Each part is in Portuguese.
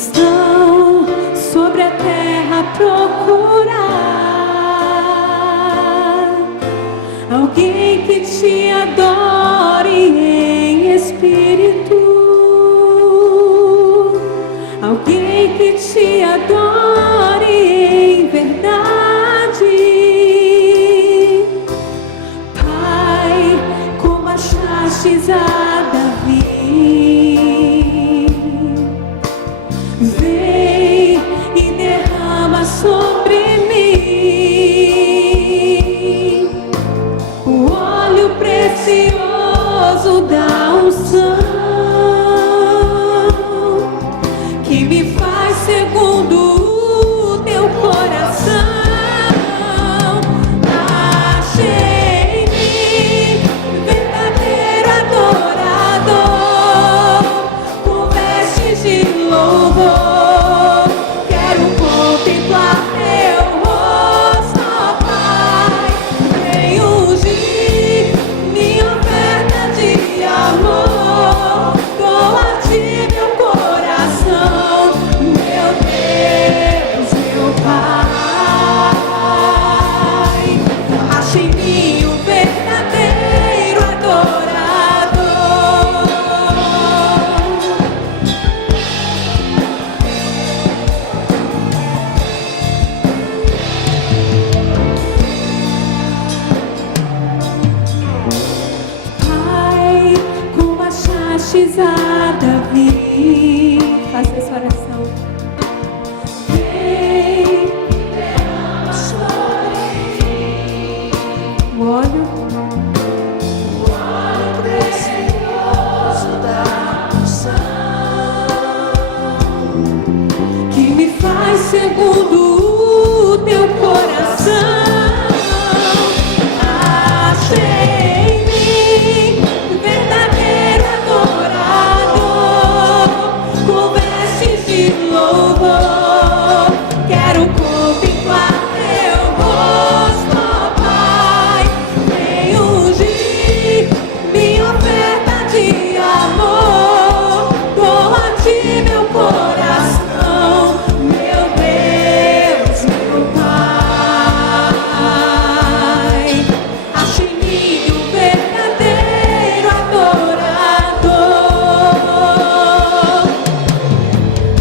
estão sobre a terra a procurar alguém que te adore em espírito, alguém que te adore em verdade. Pai, como achastes a Davi, vem e derrama sobre mim o óleo precioso da unção, que me faz segundo o teu coração. Achei em mim verdadeiro adorador, com vestes de louvor. Quero contemplar teu rosto, ó Pai. Vem ungir minha oferta de amor. Doa-te meu coração, meu Deus, meu Pai. Acha em mim o verdadeiro adorador. Pai, como achastes a Davi, faz essa oração. Vem, derrama sobre mim o óleo precioso da unção, que me faz segundo o teu coração. Achei em mim verdadeiro adorador, com vestes de louvor. Quero contemplar teu rosto, ó Pai. Vem ungir minha oferta de amor. Doa-te meu coração, meu Deus, meu Pai. Acha em mim o verdadeiro adorador.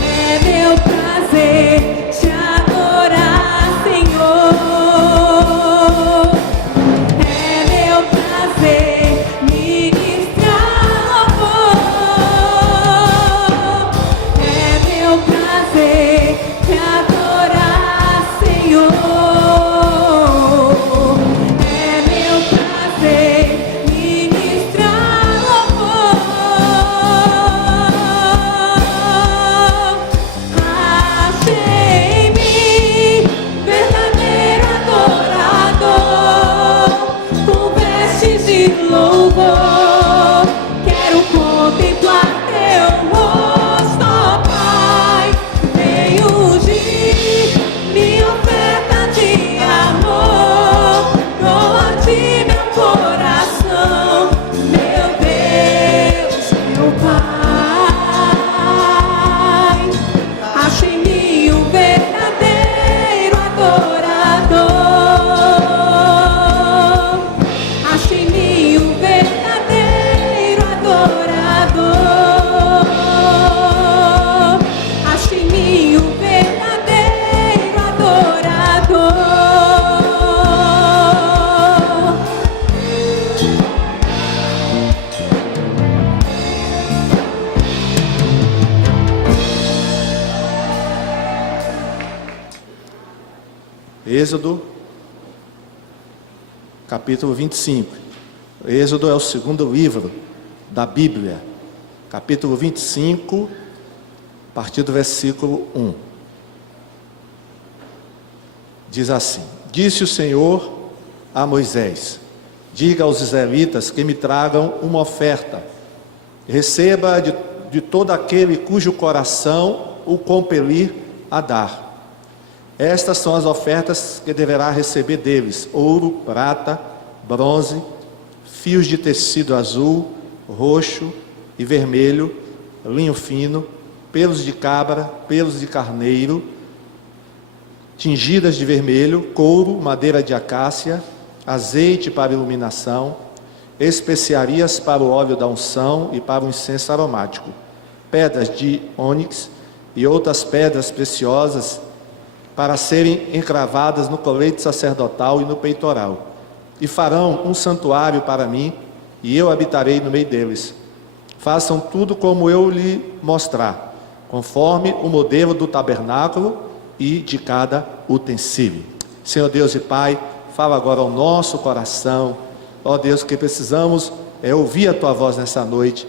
É meu prazer te adorar, Senhor. É meu prazer ministrar louvor. É meu prazer te adorar, Senhor. É meu prazer ministrar louvor. Achei em mim verdadeiro adorador, com vestes de louvor. Quero contemplar teu rosto, ó Pai. Vem ungir minha oferta de amor. Doa-te meu coração, meu Deus, meu Pai. Acha em mim o verdadeiro adorador. Acha em mim o verdadeiro adorador. Acha em mim o verdadeiro adorador. Êxodo, capítulo 25. Êxodo é o segundo livro da Bíblia, capítulo 25, a partir do versículo 1. Diz assim: Disse o Senhor a Moisés: diga aos israelitas que me tragam uma oferta. Receba de todo aquele cujo coração o compelir a dar. Estas são as ofertas que deverá receber deles: ouro, prata, bronze, fios de tecido azul, roxo e vermelho, linho fino, pelos de cabra, pelos de carneiro, tingidas de vermelho, couro, madeira de acácia, azeite para iluminação, especiarias para o óleo da unção e para o incenso aromático, pedras de ônix e outras pedras preciosas para serem encravadas no colete sacerdotal e no peitoral. E farão um santuário para mim, e eu habitarei no meio deles. Façam tudo como eu lhe mostrar, conforme o modelo do tabernáculo e de cada utensílio. Senhor Deus e Pai, fala agora ao nosso coração. Ó Deus, que precisamos ouvir a Tua voz nessa noite.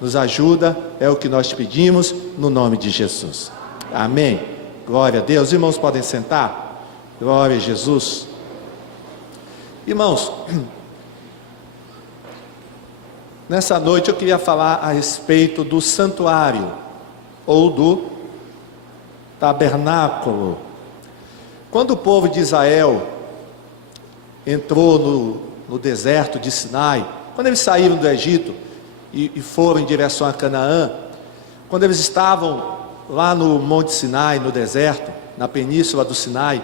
Nos ajuda, é o que nós te pedimos, no nome de Jesus. Amém. Glória a Deus. Irmãos, podem sentar? Glória a Jesus. Irmãos, nessa noite eu queria falar a respeito do santuário, ou do tabernáculo. Quando o povo de Israel entrou no deserto de Sinai, quando eles saíram do Egito e foram em direção a Canaã, quando eles estavam lá no Monte Sinai, no deserto, na península do Sinai,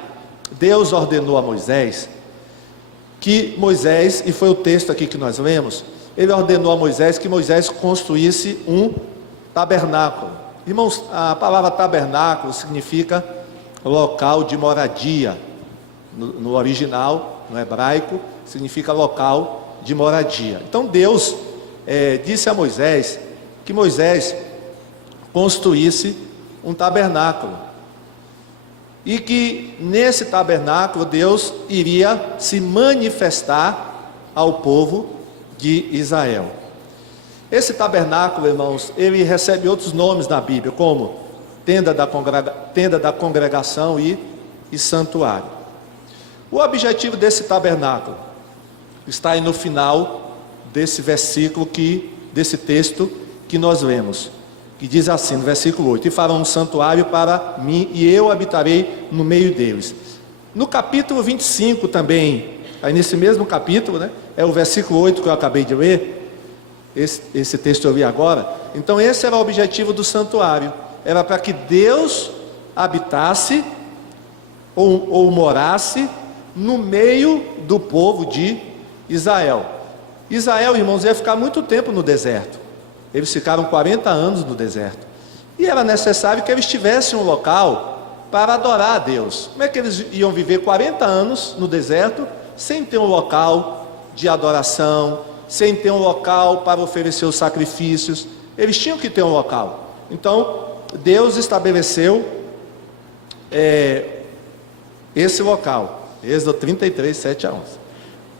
Deus ordenou a Moisés que Moisés, e foi o texto aqui que nós lemos, ele ordenou a Moisés que Moisés construísse um tabernáculo. Irmãos, a palavra tabernáculo significa local de moradia. No original, no hebraico, significa local de moradia. Então Deus disse a Moisés que Moisés construísse um tabernáculo, e que nesse tabernáculo Deus iria se manifestar ao povo de Israel. Esse tabernáculo, irmãos, ele recebe outros nomes na Bíblia, como tenda da congregação e santuário. O objetivo desse tabernáculo está aí no final desse versículo, desse texto que nós lemos, que diz assim, no versículo 8: e farão um santuário para mim, e eu habitarei no meio deles. No capítulo 25 também, aí nesse mesmo capítulo, né, é o versículo 8 que eu acabei de ler, esse texto eu li agora. Então esse era o objetivo do santuário, era para que Deus habitasse ou morasse no meio do povo de Israel. Israel, irmãos, ia ficar muito tempo no deserto. Eles ficaram 40 anos no deserto, e era necessário que eles tivessem um local para adorar a Deus. Como é que eles iam viver 40 anos no deserto sem ter um local de adoração, sem ter um local para oferecer os sacrifícios? Eles tinham que ter um local. Então Deus estabeleceu esse local. Êxodo 33, 7 a 11.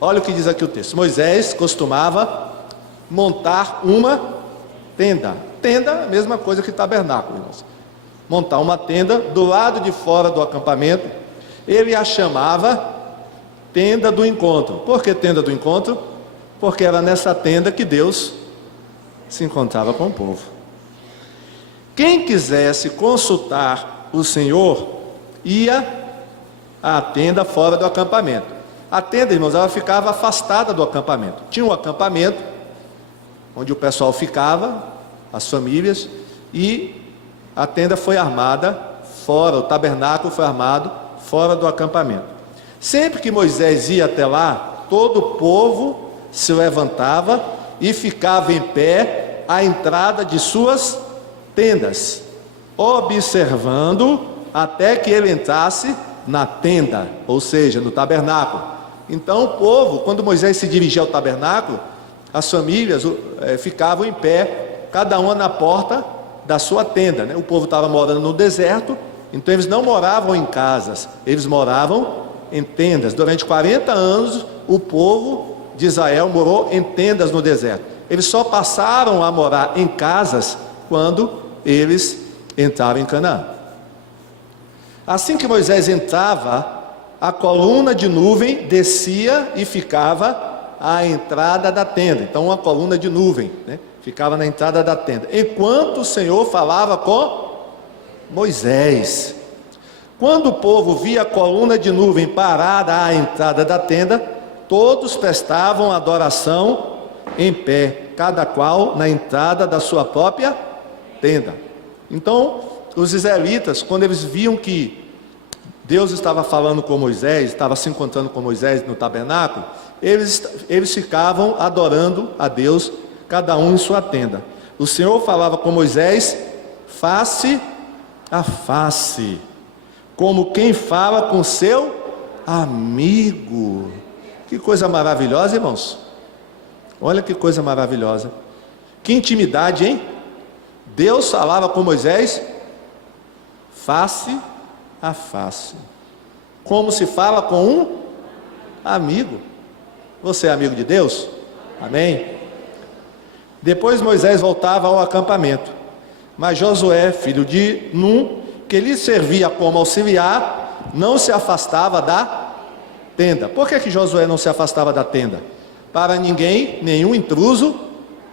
Olha o que diz aqui o texto. Moisés costumava montar uma tenda. Tenda, mesma coisa que tabernáculo, irmãos. Montar uma tenda do lado de fora do acampamento. Ele a chamava tenda do encontro. Por que tenda do encontro? Porque era nessa tenda que Deus se encontrava com o povo. Quem quisesse consultar o Senhor ia à tenda fora do acampamento. A tenda, irmãos, ela ficava afastada do acampamento. Tinha um acampamento onde o pessoal ficava, as famílias, e a tenda foi armada fora, o tabernáculo foi armado fora do acampamento. Sempre que Moisés ia até lá, todo o povo se levantava e ficava em pé à entrada de suas tendas, observando até que ele entrasse na tenda, ou seja, no tabernáculo. Então o povo, quando Moisés se dirigia ao tabernáculo, as famílias ficavam em pé, cada uma na porta da sua tenda, né? O povo estava morando no deserto, então eles não moravam em casas, eles moravam em tendas. Durante 40 anos o povo de Israel morou em tendas no deserto. Eles só passaram a morar em casas quando eles entraram em Canaã. Assim que Moisés entrava, a coluna de nuvem descia e ficava à entrada da tenda. Então uma coluna de nuvem, né, ficava na entrada da tenda, enquanto o Senhor falava com Moisés. Quando o povo via a coluna de nuvem parada à entrada da tenda, todos prestavam adoração em pé, cada qual na entrada da sua própria tenda. Então, os israelitas, quando eles viam que Deus estava falando com Moisés, estava se encontrando com Moisés no tabernáculo, eles ficavam adorando a Deus, cada um em sua tenda. O Senhor falava com Moisés face a face, como quem fala com seu amigo. Que coisa maravilhosa, irmãos. Olha que coisa maravilhosa. Que intimidade, hein? Deus falava com Moisés face a face, como se fala com um amigo. Você é amigo de Deus? Amém? Depois Moisés voltava ao acampamento, mas Josué, filho de Num, que lhe servia como auxiliar, não se afastava da tenda. Por que Josué não se afastava da tenda? Para nenhum intruso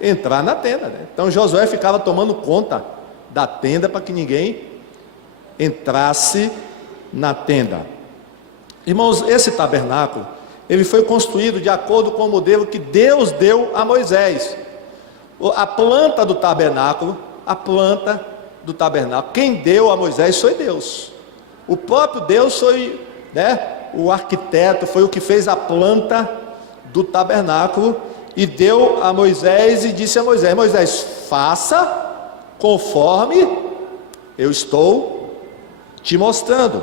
entrar na tenda, né? Então Josué ficava tomando conta da tenda para que ninguém entrasse na tenda. Irmãos, esse tabernáculo, ele foi construído de acordo com o modelo que Deus deu a Moisés. A planta do tabernáculo, quem deu a Moisés foi Deus. O próprio Deus foi, o arquiteto, foi o que fez a planta do tabernáculo e deu a Moisés e disse a Moisés: Moisés, faça conforme eu estou te mostrando.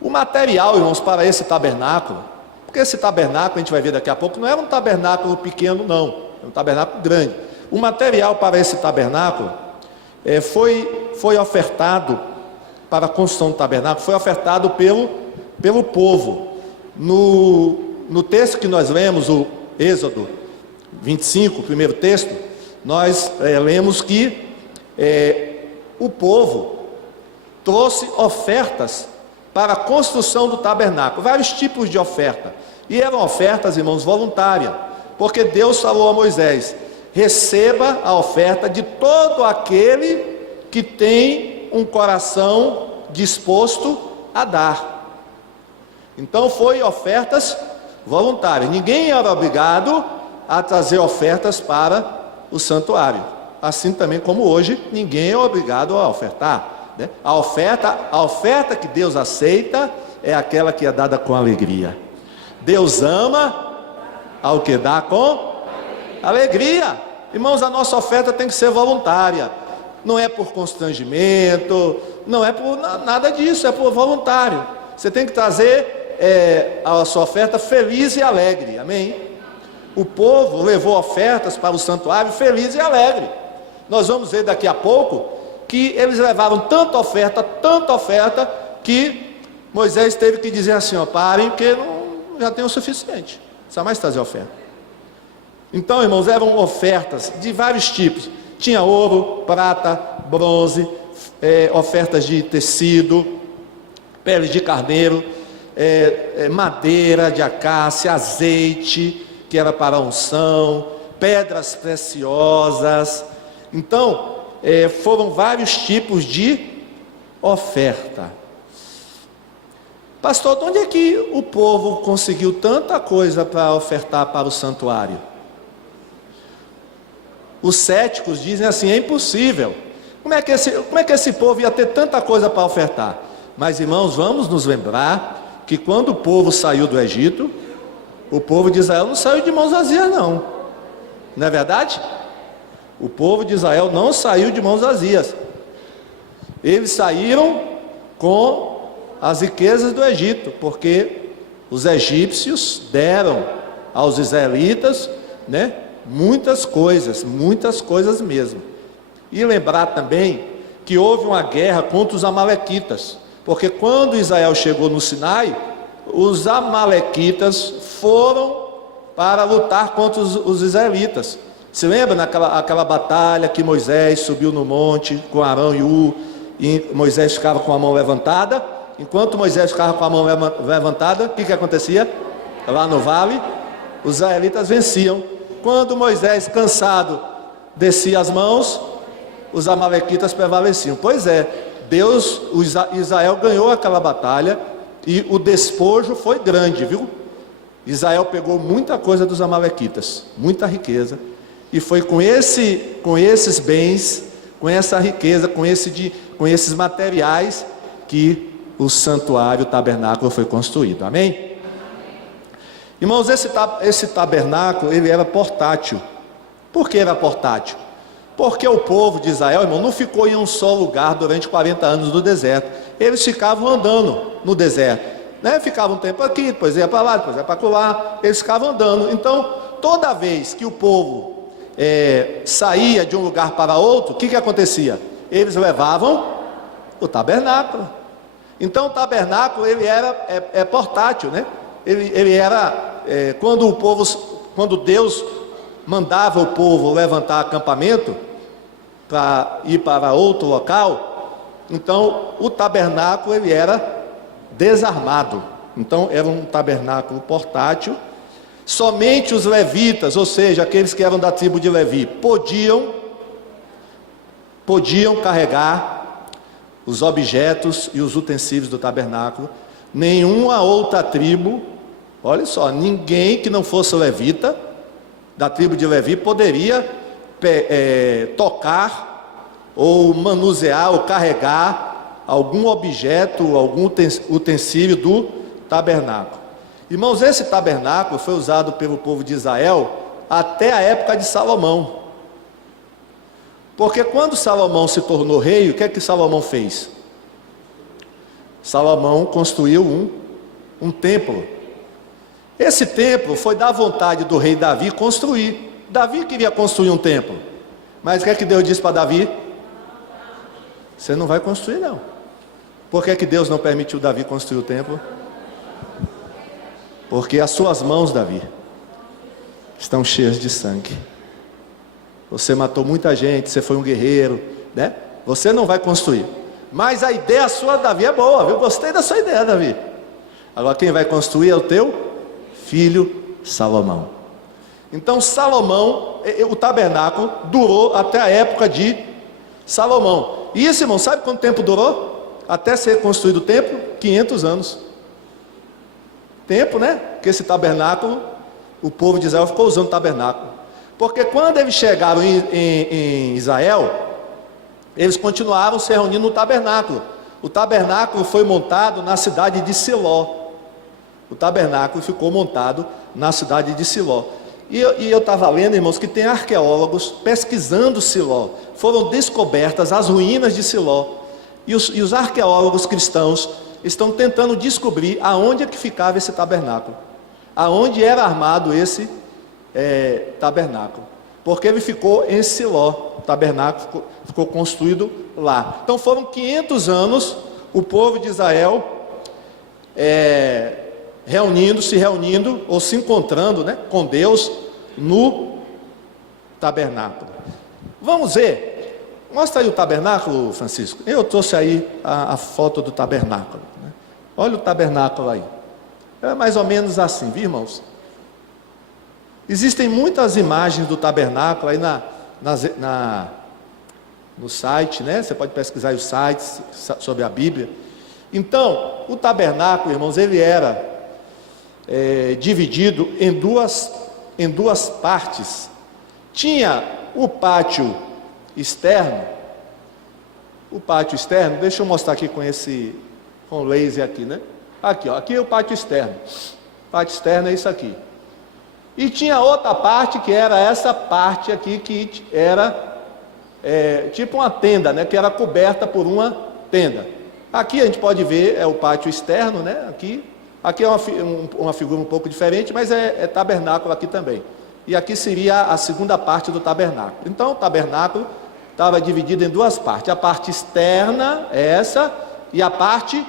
O material, irmãos, para esse tabernáculo, porque esse tabernáculo, a gente vai ver daqui a pouco, não era um tabernáculo pequeno não, é um tabernáculo grande. O material para esse tabernáculo foi ofertado, para a construção do tabernáculo, foi ofertado pelo povo. No texto que nós lemos, o Êxodo 25, o primeiro texto, nós lemos que o povo trouxe ofertas para a construção do tabernáculo, vários tipos de oferta, e eram ofertas, irmãos, voluntárias, porque Deus falou a Moisés: receba a oferta de todo aquele que tem um coração disposto a dar. Então foi ofertas voluntárias, ninguém era obrigado a trazer ofertas para o santuário, assim também como hoje ninguém é obrigado a ofertar. A oferta que Deus aceita é aquela que é dada com alegria. Deus ama ao que dá com alegria. Irmãos, a nossa oferta tem que ser voluntária, não é por constrangimento, não é por nada disso, é por voluntário. Você tem que trazer a sua oferta feliz e alegre, amém? O povo levou ofertas para o santuário feliz e alegre. Nós vamos ver daqui a pouco que eles levaram tanta oferta, que Moisés teve que dizer assim: parem, porque já tem o suficiente, não precisa mais trazer oferta. Então, irmãos, eram ofertas de vários tipos, tinha ouro, prata, bronze, ofertas de tecido, pele de carneiro, madeira de acácia, azeite, que era para a unção, pedras preciosas. Então, foram vários tipos de oferta. Pastor, de onde é que o povo conseguiu tanta coisa para ofertar para o santuário? Os céticos dizem assim: é impossível. Como é que esse povo ia ter tanta coisa para ofertar? Mas, irmãos, vamos nos lembrar que quando o povo saiu do Egito, o povo de Israel não saiu de mãos vazias não é verdade? O povo de Israel não saiu de mãos vazias. Eles saíram com as riquezas do Egito, porque os egípcios deram aos israelitas, muitas coisas mesmo. E lembrar também que houve uma guerra contra os amalequitas, porque quando Israel chegou no Sinai, os amalequitas foram para lutar contra os israelitas. Se lembra naquela batalha que Moisés subiu no monte com Arão e Ur, e Moisés ficava com a mão levantada? Enquanto Moisés ficava com a mão levantada, o que acontecia? Lá no vale, os israelitas venciam. Quando Moisés, cansado, descia as mãos, os amalequitas prevaleciam. Pois é, Israel ganhou aquela batalha e o despojo foi grande, viu? Israel pegou muita coisa dos amalequitas, muita riqueza, e foi com esses bens, com essa riqueza, com esses materiais que o santuário, o tabernáculo foi construído. Amém? Irmãos, esse tabernáculo, ele era portátil. Por que era portátil? Porque o povo de Israel, irmão, não ficou em um só lugar durante 40 anos no deserto. Eles ficavam andando no deserto, né? Ficavam um tempo aqui, depois ia para lá, depois ia para lá. Eles ficavam andando. Então, toda vez que o povo saía de um lugar para outro, o que acontecia? Eles levavam o tabernáculo. Então, o tabernáculo, ele era portátil, né? Ele era, quando Deus mandava o povo levantar acampamento para ir para outro local, então o tabernáculo, ele era desarmado. Então era um tabernáculo portátil. Somente os levitas, ou seja, aqueles que eram da tribo de Levi, podiam carregar os objetos e os utensílios do tabernáculo. Nenhuma outra tribo, olha só, ninguém que não fosse levita, da tribo de Levi, poderia tocar, ou manusear, ou carregar algum objeto, algum utensílio do tabernáculo. Irmãos, esse tabernáculo foi usado pelo povo de Israel até a época de Salomão. Porque quando Salomão se tornou rei, o que é que Salomão fez? Salomão construiu um templo. Esse templo foi da vontade do rei Davi construir. Davi queria construir um templo. Mas o que é que Deus disse para Davi? Você não vai construir, não. Por que é que Deus não permitiu Davi construir o templo? Porque as suas mãos, Davi, estão cheias de sangue. Você matou muita gente, você foi um guerreiro, né? Você não vai construir. Mas a ideia sua, Davi, é boa, viu? Gostei da sua ideia, Davi. Agora quem vai construir é o teu filho Salomão. Então Salomão, o tabernáculo durou até a época de Salomão. E isso, irmão, sabe quanto tempo durou? Até ser construído o templo? 500 anos. Tempo, né? Que esse tabernáculo, o povo de Israel ficou usando o tabernáculo. Porque quando eles chegaram em Israel, eles continuavam se reunindo no tabernáculo. O tabernáculo foi montado na cidade de Siló. O tabernáculo ficou montado na cidade de Siló. E eu estava lendo, irmãos, que tem arqueólogos pesquisando Siló. Foram descobertas as ruínas de Siló. E os arqueólogos cristãos estão tentando descobrir aonde é que ficava esse tabernáculo. Aonde era armado esse tabernáculo. Porque ele ficou em Siló. O tabernáculo ficou construído lá. Então foram 500 anos o povo de Israel se reunindo ou se encontrando, né, com Deus no tabernáculo. Vamos ver. Mostra aí o tabernáculo, Francisco. Eu trouxe aí a foto do tabernáculo, né? Olha o tabernáculo aí. É mais ou menos assim, viu, irmãos? Existem muitas imagens do tabernáculo aí no site, né? Você pode pesquisar aí os sites sobre a Bíblia. Então, o tabernáculo, irmãos, ele era dividido em duas partes. Tinha o pátio externo. O pátio externo, deixa eu mostrar aqui com o laser aqui, né? Aqui, ó, aqui é o pátio externo. O pátio externo é isso aqui. E tinha outra parte que era essa parte aqui, que era tipo uma tenda, né? Que era coberta por uma tenda. Aqui a gente pode ver o pátio externo, né? Aqui é uma figura um pouco diferente, mas é tabernáculo aqui também. E aqui seria a segunda parte do tabernáculo. Então o tabernáculo estava dividido em duas partes. A parte externa é essa, e a parte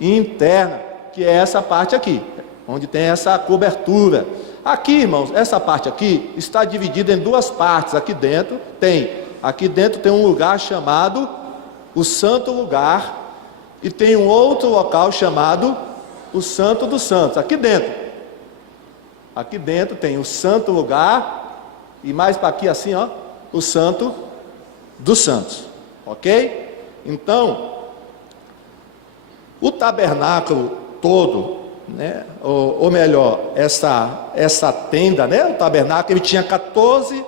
interna, que é essa parte aqui, onde tem essa cobertura. Aqui, irmãos, essa parte aqui está dividida em duas partes. Aqui dentro tem um lugar chamado o Santo Lugar, e tem um outro local chamado o Santo dos Santos. Aqui dentro tem o Santo Lugar, e mais para aqui assim, ó, o Santo dos Santos. Ok? Então, o tabernáculo todo, né, ou melhor, essa tenda, né, o tabernáculo, ele tinha 14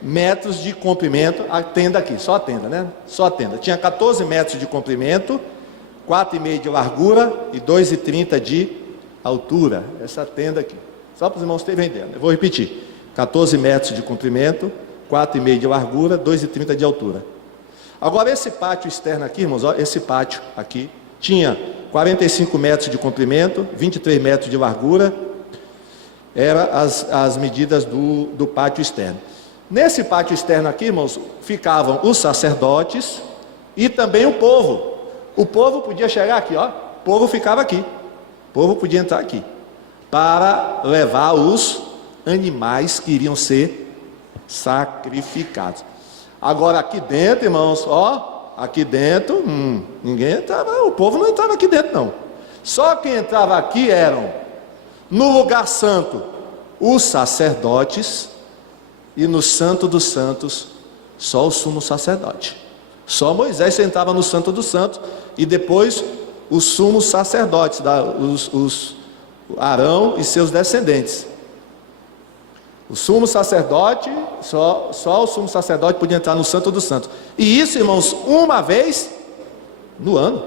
metros de comprimento, a tenda aqui, só a tenda, né? Só a tenda. Tinha 14 metros de comprimento, 4,5 de largura e 2,30 de altura. Essa tenda aqui. Só para os irmãos terem ideia. Eu vou repetir. 14 metros de comprimento, 4,5 de largura, 2,30 de altura. Agora esse pátio externo aqui, irmãos, ó, esse pátio aqui, tinha 45 metros de comprimento, 23 metros de largura, eram as medidas do pátio externo. Nesse pátio externo aqui, irmãos, ficavam os sacerdotes e também o povo. O povo podia chegar aqui, ó, o povo ficava aqui, o povo podia entrar aqui, para levar os animais que iriam ser sacrificados. Agora aqui dentro, irmãos, ó, aqui dentro, ninguém entrava, o povo não entrava aqui dentro não. Só quem entrava aqui eram, no lugar santo, os sacerdotes, e no santo dos santos, só o sumo sacerdote. Só Moisés entrava no santo dos santos, e depois os sumos sacerdotes, Arão e seus descendentes. O sumo sacerdote, só o sumo sacerdote podia entrar no santo dos santos. E isso, irmãos, uma vez no ano,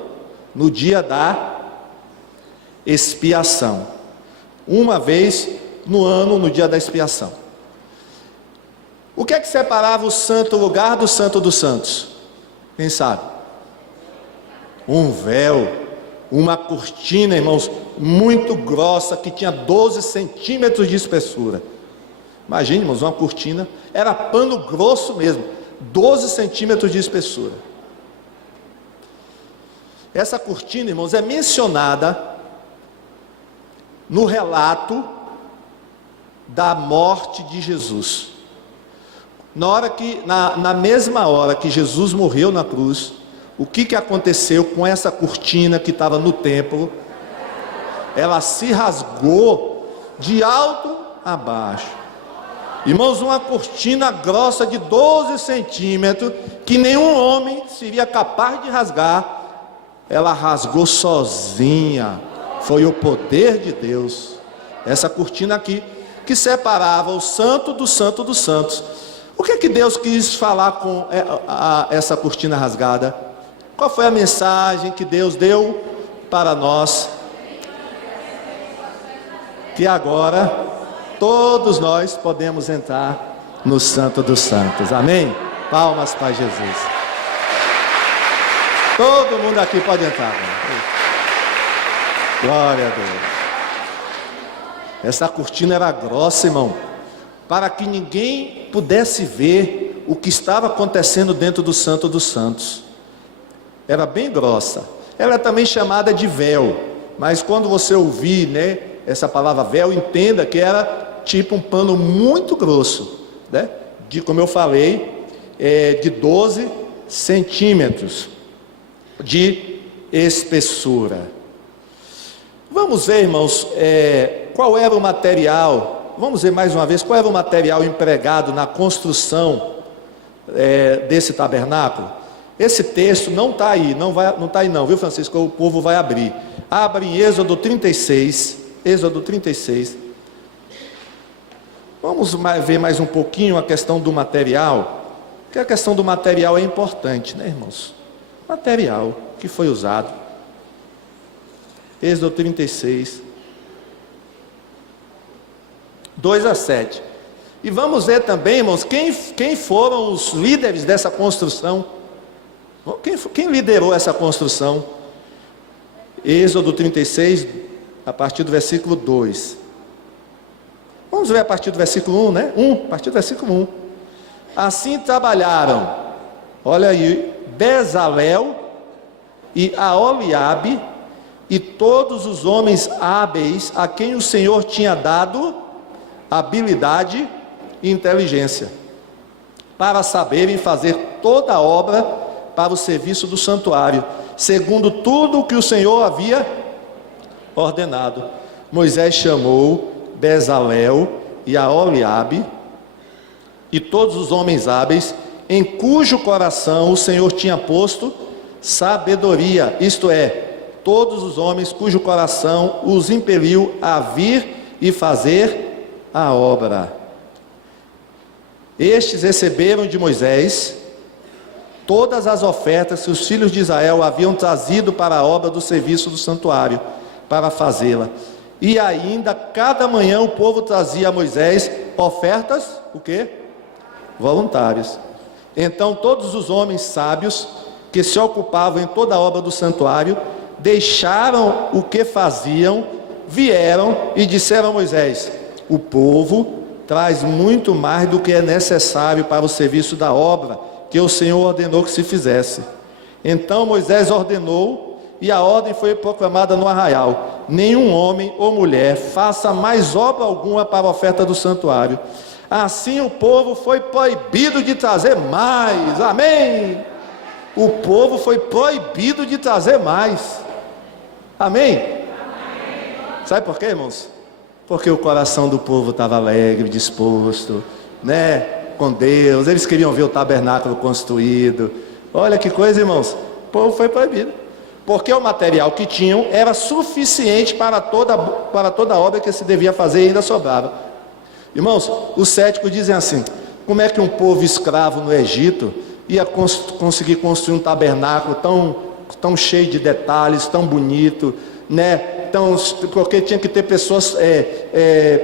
no dia da expiação. Uma vez no ano, no dia da expiação. O que é que separava o santo lugar do santo dos santos? Quem sabe? Um véu, uma cortina, irmãos, muito grossa, que tinha 12 centímetros de espessura. Imagine, irmãos, uma cortina, era pano grosso mesmo, 12 centímetros de espessura. Essa cortina, irmãos, é mencionada no relato da morte de Jesus. Na mesma hora que Jesus morreu na cruz, o que aconteceu com essa cortina que estava no templo? Ela se rasgou de alto a baixo. Irmãos, uma cortina grossa de 12 centímetros, que nenhum homem seria capaz de rasgar, ela rasgou sozinha. Foi o poder de Deus. Essa cortina aqui, que separava o santo do santo dos santos. O que Deus quis falar com essa cortina rasgada? Qual foi a mensagem que Deus deu para nós? Que agora todos nós podemos entrar no santo dos santos. Amém? Palmas para Jesus. Todo mundo aqui pode entrar. Glória a Deus. Essa cortina era grossa, irmão, para que ninguém pudesse ver o que estava acontecendo dentro do santo dos santos. Era bem grossa. Ela é também chamada de véu, mas quando você ouvir, né, essa palavra véu, entenda que era tipo um pano muito grosso, né? Como eu falei, de 12 centímetros de espessura. Vamos ver, irmãos, qual era o material. Vamos ver mais uma vez qual era o material empregado na construção desse tabernáculo. Esse texto não está aí, não está aí não, viu, Francisco? O povo vai abrir. Abre em Êxodo 36. Êxodo 36. Vamos ver mais um pouquinho a questão do material, porque a questão do material é importante, né, irmãos? Material que foi usado. Êxodo 36, 2-7. E vamos ver também, irmãos, quem foram os líderes dessa construção. Quem liderou essa construção? Êxodo 36, a partir do versículo 2. Vamos ver a partir do versículo 1, né? A partir do versículo 1. Assim trabalharam, olha aí, Bezalel e Aholiabe, e todos os homens hábeis a quem o Senhor tinha dado habilidade e inteligência, para saberem fazer toda a obra para o serviço do santuário, segundo tudo o que o Senhor havia ordenado. Moisés chamou Bezalel e Aholiabe e todos os homens hábeis, em cujo coração o Senhor tinha posto sabedoria, isto é, todos os homens cujo coração os impeliu a vir e fazer a obra. Estes receberam de Moisés todas as ofertas que os filhos de Israel haviam trazido para a obra do serviço do santuário, para fazê-la. E ainda cada manhã o povo trazia a Moisés ofertas, o quê? Voluntárias. Então todos os homens sábios que se ocupavam em toda a obra do santuário deixaram o que faziam, vieram e disseram a Moisés: o povo traz muito mais do que é necessário para o serviço da obra que o Senhor ordenou que se fizesse. Então Moisés ordenou, e a ordem foi proclamada no arraial: nenhum homem ou mulher faça mais obra alguma para a oferta do santuário. Assim o povo foi proibido de trazer mais. Amém? O povo foi proibido de trazer mais. Amém? Sabe por quê, irmãos? Porque o coração do povo estava alegre, disposto, né, com Deus. Eles queriam ver o tabernáculo construído. Olha que coisa, irmãos. O povo foi proibido, porque o material que tinham era suficiente para toda a obra que se devia fazer, e ainda sobrava. Irmãos, os céticos dizem assim: como é que um povo escravo no Egito ia conseguir construir um tabernáculo tão cheio de detalhes, tão bonito, né? Porque tinha que ter pessoas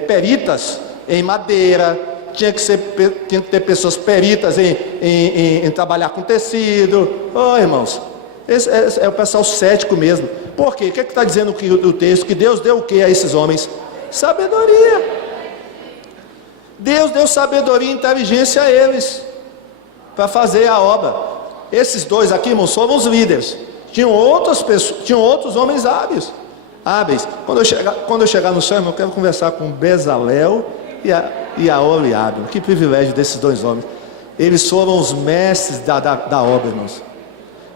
peritas em madeira, tinha que ter pessoas peritas em trabalhar com tecido. Irmãos, esse é o pessoal cético mesmo. Por quê? O que está dizendo o texto? Que Deus deu o que a esses homens? Sabedoria. Deus deu sabedoria e inteligência a eles para fazer a obra. Esses dois aqui, irmãos, foram os líderes. Tinham outras pessoas, tinham outros homens hábeis. Quando eu chegar no céu, eu quero conversar com Bezalel e a Oliabe. Que privilégio desses dois homens. Eles foram os mestres da obra, irmãos.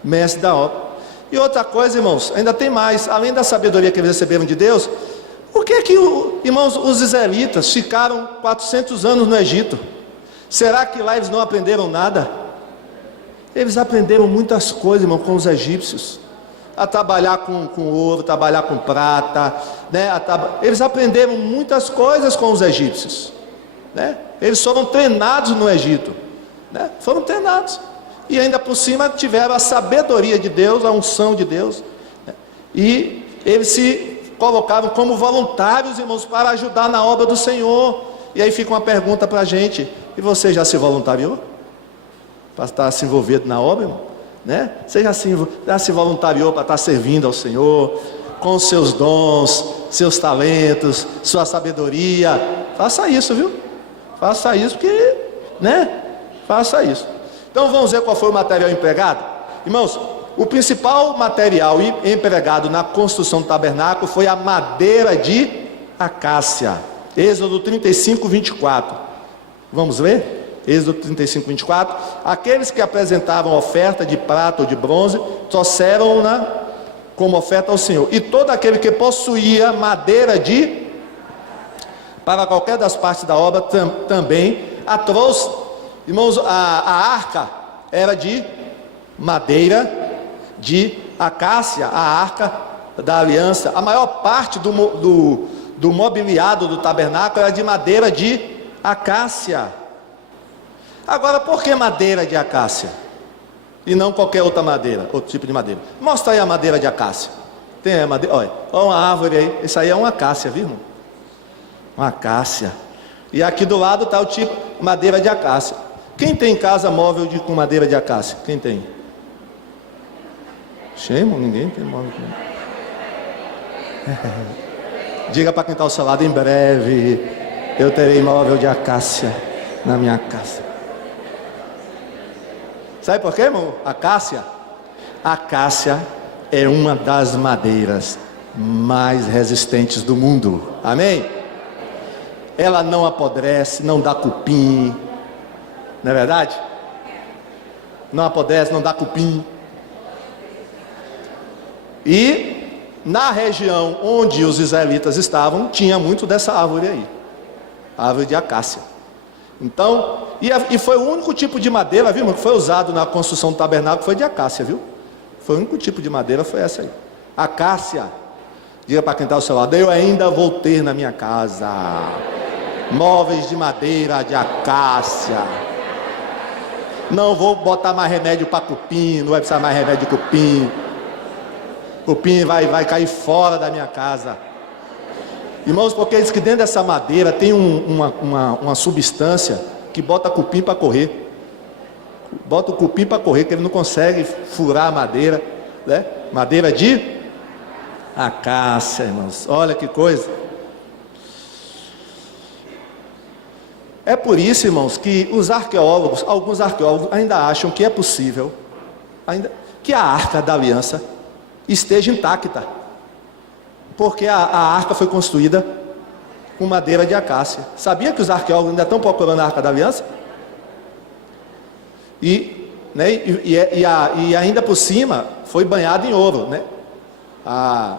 Mestres da obra. E outra coisa, irmãos, ainda tem mais. Além da sabedoria que eles receberam de Deus, por que irmãos, os israelitas ficaram 400 anos no Egito? Será que lá eles não aprenderam nada? Eles aprenderam muitas coisas, irmão, com os egípcios. A trabalhar com ouro, trabalhar com prata, né? Eles aprenderam muitas coisas com os egípcios, né? Eles foram treinados no Egito, né? Foram treinados, e ainda por cima tiveram a sabedoria de Deus, a unção de Deus, né? E eles se colocavam como voluntários, irmãos, para ajudar na obra do Senhor. E aí fica uma pergunta para a gente: e você já se voluntariou para estar se envolvido na obra, irmão? Né? Você já se voluntariou para estar servindo ao Senhor com os seus dons, seus talentos, sua sabedoria? Faça isso, viu? Faça isso, porque, né? Faça isso. Então vamos ver qual foi o material empregado. Irmãos, o principal material empregado na construção do tabernáculo foi a madeira de acácia. Êxodo 35, 24. Vamos ler? Êxodo 35, 24. Aqueles que apresentavam oferta de prata ou de bronze trouxeram-na como oferta ao Senhor. E todo aquele que possuía madeira para qualquer das partes da obra também a trouxe. Irmãos, a arca era de madeira de acácia, a arca da aliança. A maior parte do mobiliado do tabernáculo era de madeira de acácia. Agora, por que madeira de acácia? E não qualquer outra madeira, outro tipo de madeira? Mostra aí a madeira de acácia. Tem a madeira, olha uma árvore aí. Isso aí é uma acácia, viu, irmão? Uma acácia. E aqui do lado está o tipo madeira de acácia. Quem tem casa móvel com madeira de acácia? Quem tem? Irmão, ninguém tem móvel com. Diga para quem está ao seu lado: em breve eu terei móvel de acácia na minha casa. Sabe por quê, irmão? Acácia é uma das madeiras mais resistentes do mundo. Amém? Ela não apodrece, não dá cupim. Não é verdade? Não apodrece, não dá cupim. E na região onde os israelitas estavam, tinha muito dessa árvore aí, árvore de acácia. Então, e foi o único tipo de madeira, viu, que foi usado na construção do tabernáculo, foi de acácia, viu? Foi o único tipo de madeira, foi essa aí, acácia. Diga para quem está ao seu lado: eu ainda vou ter na minha casa móveis de madeira de acácia. Não vou botar mais remédio para cupim, não vai precisar mais remédio de cupim. Cupim vai cair fora da minha casa. Irmãos, porque diz que dentro dessa madeira tem uma substância que bota cupim para correr. Bota o cupim para correr, que ele não consegue furar a madeira, né? Madeira de acácia, irmãos. Olha que coisa. É por isso, irmãos, que os arqueólogos, alguns arqueólogos ainda acham que é possível, que a Arca da Aliança esteja intacta, porque a arca foi construída com madeira de acácia. Sabia que os arqueólogos ainda estão procurando a Arca da Aliança? E ainda por cima foi banhada em ouro, né? A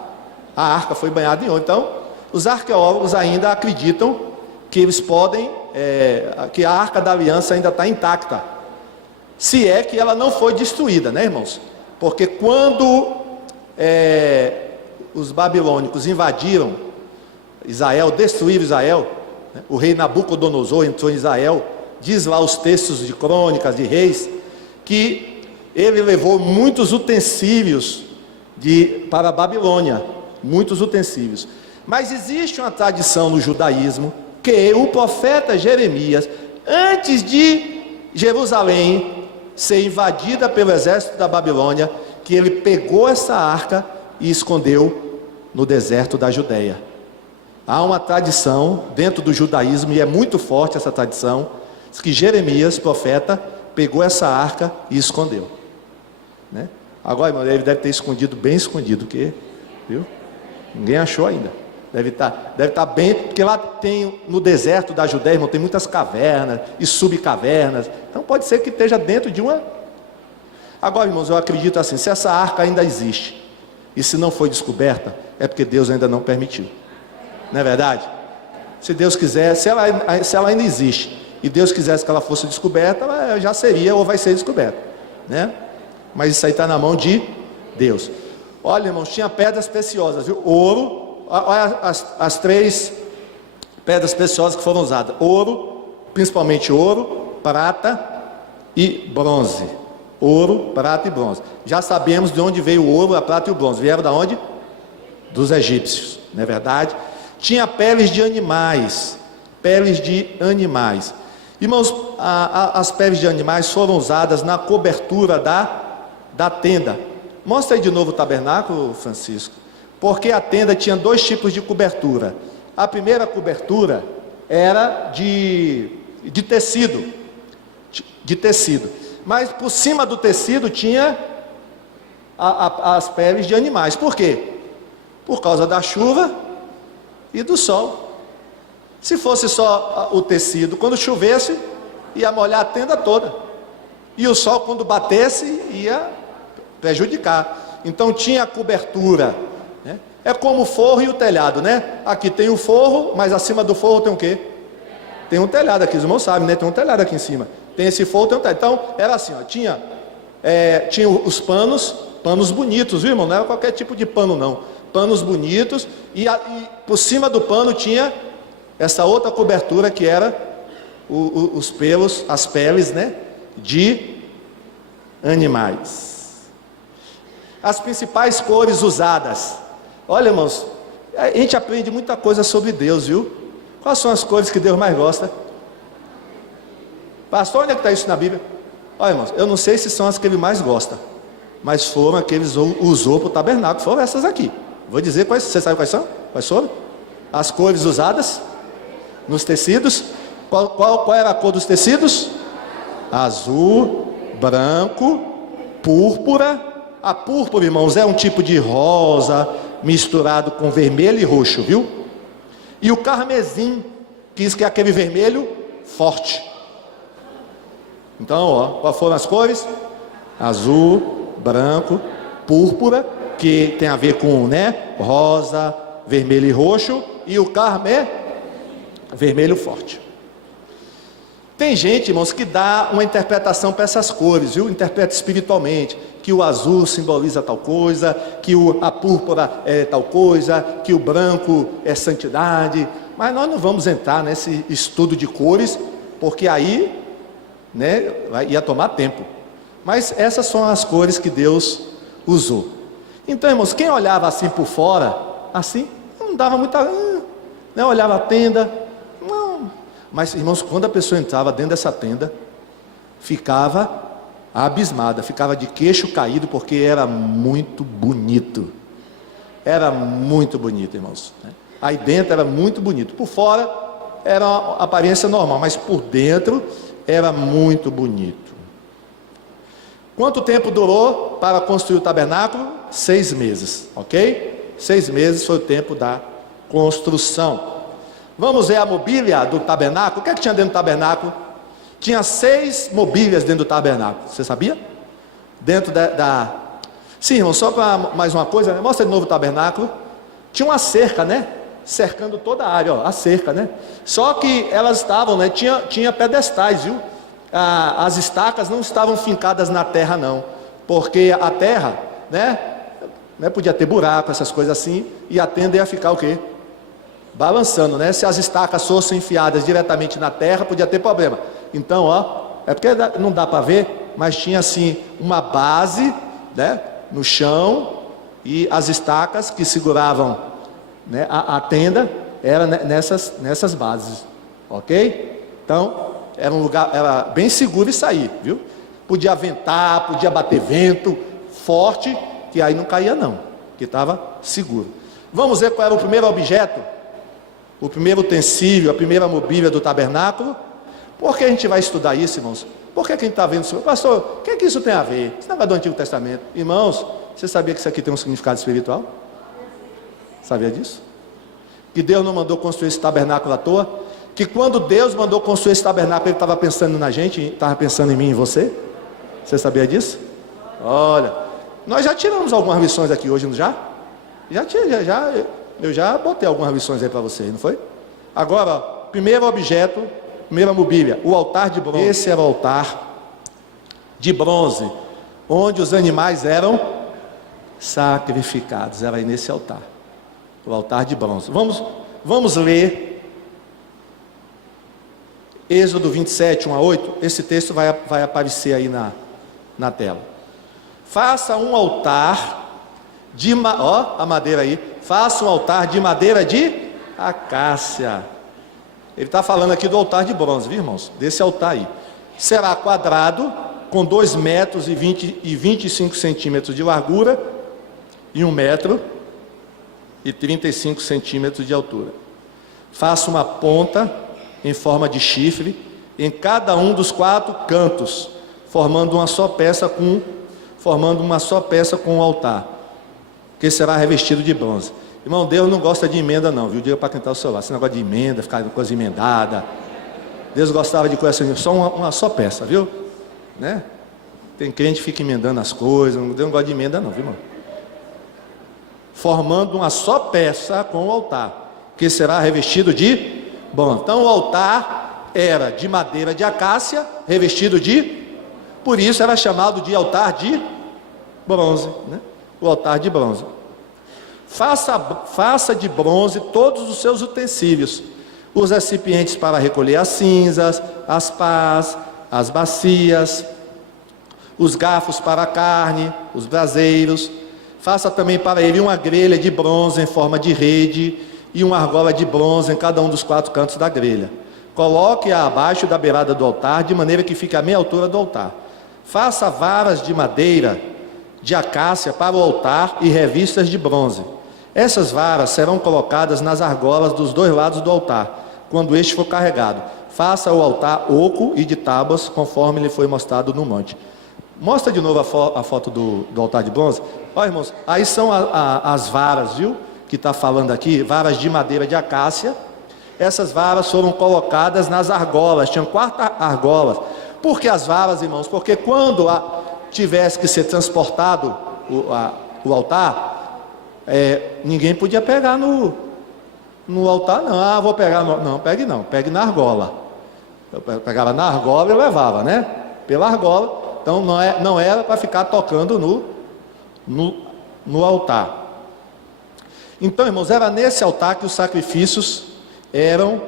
arca foi banhada em ouro. Então, os arqueólogos ainda acreditam que eles podem, que a Arca da Aliança ainda está intacta, se é que ela não foi destruída, né, irmãos? Porque quando os babilônicos invadiram Israel, destruíram Israel, né? O rei Nabucodonosor entrou em Israel. Diz lá os textos de crônicas, de reis, que ele levou muitos utensílios para a Babilônia, muitos utensílios. Mas existe uma tradição no judaísmo, que o profeta Jeremias, antes de Jerusalém ser invadida pelo exército da Babilônia, que ele pegou essa arca e escondeu no deserto da Judeia. Há uma tradição dentro do judaísmo, e é muito forte essa tradição, que Jeremias, profeta, pegou essa arca e escondeu, né? Agora, irmão, ele deve ter escondido, bem escondido, viu? Ninguém achou ainda. Deve estar bem, porque lá tem, no deserto da Judéia, irmão, tem muitas cavernas e subcavernas. Então pode ser que esteja dentro de uma. Agora, irmãos, eu acredito assim, se essa arca ainda existe, e se não foi descoberta, é porque Deus ainda não permitiu. Não é verdade? Se Deus quiser, se ela ainda existe, e Deus quisesse que ela fosse descoberta, ela já seria ou vai ser descoberta, né? Mas isso aí está na mão de Deus. Olha, irmãos, tinha pedras preciosas, viu? Ouro, olha as 3 pedras preciosas que foram usadas: ouro, principalmente ouro, prata e bronze. Ouro, prata e bronze. Já sabemos de onde veio o ouro, a prata e o bronze. Vieram da onde? Dos egípcios, não é verdade? Tinha peles de animais. Peles de animais. Irmãos, as peles de animais foram usadas na cobertura da tenda. Mostra aí de novo o tabernáculo, Francisco. Porque a tenda tinha 2 tipos de cobertura. A primeira cobertura era de tecido. De tecido. Mas por cima do tecido tinha as peles de animais. Por quê? Por causa da chuva e do sol. Se fosse só o tecido, quando chovesse, ia molhar a tenda toda. E o sol, quando batesse, ia prejudicar. Então tinha a cobertura, né? É como o forro e o telhado, né? Aqui tem o forro, mas acima do forro tem o quê? Tem um telhado aqui, os irmãos sabem, né? Tem um telhado aqui em cima. Tem esse forro, tem um telhado. Então, era assim, ó, tinha os panos bonitos, viu, irmão? Não era qualquer tipo de pano, não. Panos bonitos, e por cima do pano tinha essa outra cobertura que era os pelos, as peles, né, de animais. As principais cores usadas. Olha, irmãos, a gente aprende muita coisa sobre Deus, viu? Quais são as cores que Deus mais gosta? Pastor, onde é que está isso na Bíblia? Olha, irmãos, eu não sei se são as que ele mais gosta, mas foram as que ele usou para o tabernáculo. Foram essas aqui. Vou dizer quais. Você sabe quais são? Quais foram? As cores usadas nos tecidos. Qual era a cor dos tecidos? Azul, branco, púrpura. A púrpura, irmãos, é um tipo de rosa misturado com vermelho e roxo, viu? E o carmesim, que é aquele vermelho forte. Então, ó, quais foram as cores? Azul, branco, púrpura, que tem a ver com, né, rosa, vermelho e roxo, e o carmé, vermelho forte. Tem gente, irmãos, que dá uma interpretação para essas cores, viu? Interpreta espiritualmente, que o azul simboliza tal coisa, que a púrpura é tal coisa, que o branco é santidade. Mas nós não vamos entrar nesse estudo de cores, porque aí né? Ia tomar tempo. Mas essas são as cores que Deus usou. Então, irmãos, quem olhava assim por fora, assim, não dava muita... né? Olhava a tenda, não. Mas, irmãos, quando a pessoa entrava dentro dessa tenda, ficava abismada, ficava de queixo caído, porque era muito bonito. Era muito bonito, irmãos. Aí dentro era muito bonito. Por fora era uma aparência normal, mas por dentro era muito bonito. Quanto tempo durou para construir o tabernáculo? 6 meses, ok? 6 meses foi o tempo da construção. Vamos ver a mobília do tabernáculo. O que é que tinha dentro do tabernáculo? Tinha 6 mobílias dentro do tabernáculo. Você sabia? Dentro Sim, irmão, só para mais uma coisa, né? Mostra de novo o tabernáculo. Tinha uma cerca, né? Cercando toda a área, ó, a cerca, né? Só que elas estavam, né? Tinha pedestais, viu? As estacas não estavam fincadas na terra, não. Porque a terra, né? Podia ter buraco, essas coisas assim. E a tenda ia ficar o quê? Balançando, né? Se as estacas fossem enfiadas diretamente na terra, podia ter problema. Então, ó, é porque não dá para ver, mas tinha assim uma base, né? No chão, e as estacas que seguravam, né, a tenda era nessas bases, ok? Então era um lugar, era bem seguro isso aí, viu? Podia ventar, podia bater vento forte, que aí não caía não, que estava seguro. Vamos ver qual era o primeiro objeto, o primeiro utensílio, a primeira mobília do tabernáculo. Por que a gente vai estudar isso, irmãos? Por que quem está vendo isso? Pastor, o que é que isso tem a ver? Isso não é do Antigo Testamento. Irmãos, você sabia que isso aqui tem um significado espiritual? Sabia disso? Que Deus não mandou construir esse tabernáculo à toa? Que quando Deus mandou construir esse tabernáculo, Ele estava pensando na gente, estava pensando em mim e em você? Você sabia disso? Olha, nós já tiramos algumas lições aqui hoje, não já? Eu já botei algumas lições aí para vocês, não foi? Agora, ó, primeiro objeto, primeira mobília, o altar de bronze. Esse era o altar de bronze, onde os animais eram sacrificados. Era aí nesse altar, o altar de bronze. Vamos ler Êxodo 27, 1 a 8. Esse texto vai aparecer aí na tela. Faça um altar de a madeira aí. Faça um altar de madeira de acácia. Ele está falando aqui do altar de bronze, viu, irmãos? Desse altar aí. Será quadrado, com 2 metros e 25 centímetros de largura e 1 metro e 35 centímetros de altura. Faça uma ponta em forma de chifre em cada um dos 4 cantos, formando uma só peça com o altar, que será revestido de bronze. Irmão, Deus não gosta de emenda não, viu? Diga para quem está ao seu lado, esse negócio de emenda, ficar com coisa emendada. Deus gostava de coisa assim, só uma só peça, viu? Né? Tem crente que fica emendando as coisas, Deus não gosta de emenda não, viu, irmão? Formando uma só peça com o altar, que será revestido de bronze. Então o altar era de madeira de acácia, revestido de... Por isso era chamado de altar de bronze, né? O altar de bronze. Faça de bronze todos os seus utensílios, os recipientes para recolher as cinzas, as pás, as bacias, os garfos para a carne, os braseiros. Faça também para ele uma grelha de bronze em forma de rede e uma argola de bronze em cada um dos 4 cantos da grelha. Coloque-a abaixo da beirada do altar, de maneira que fique à meia altura do altar. Faça varas de madeira de acácia para o altar e revistas de bronze. Essas varas serão colocadas nas argolas dos 2 lados do altar, quando este for carregado. Faça o altar oco e de tábuas, conforme lhe foi mostrado no monte. Mostra de novo a foto do altar de bronze. Olha, irmãos, aí são as varas, viu? Que está falando aqui, varas de madeira de acácia. Essas varas foram colocadas nas argolas, tinham 4 argolas. Por que as varas, irmãos? Porque quando tivesse que ser transportado o altar, ninguém podia pegar no altar, não. Vou pegar, não, pegue na argola. Eu pegava na argola e levava, né? Pela argola. Então não era para ficar tocando no altar. Então, irmãos, era nesse altar que os sacrifícios eram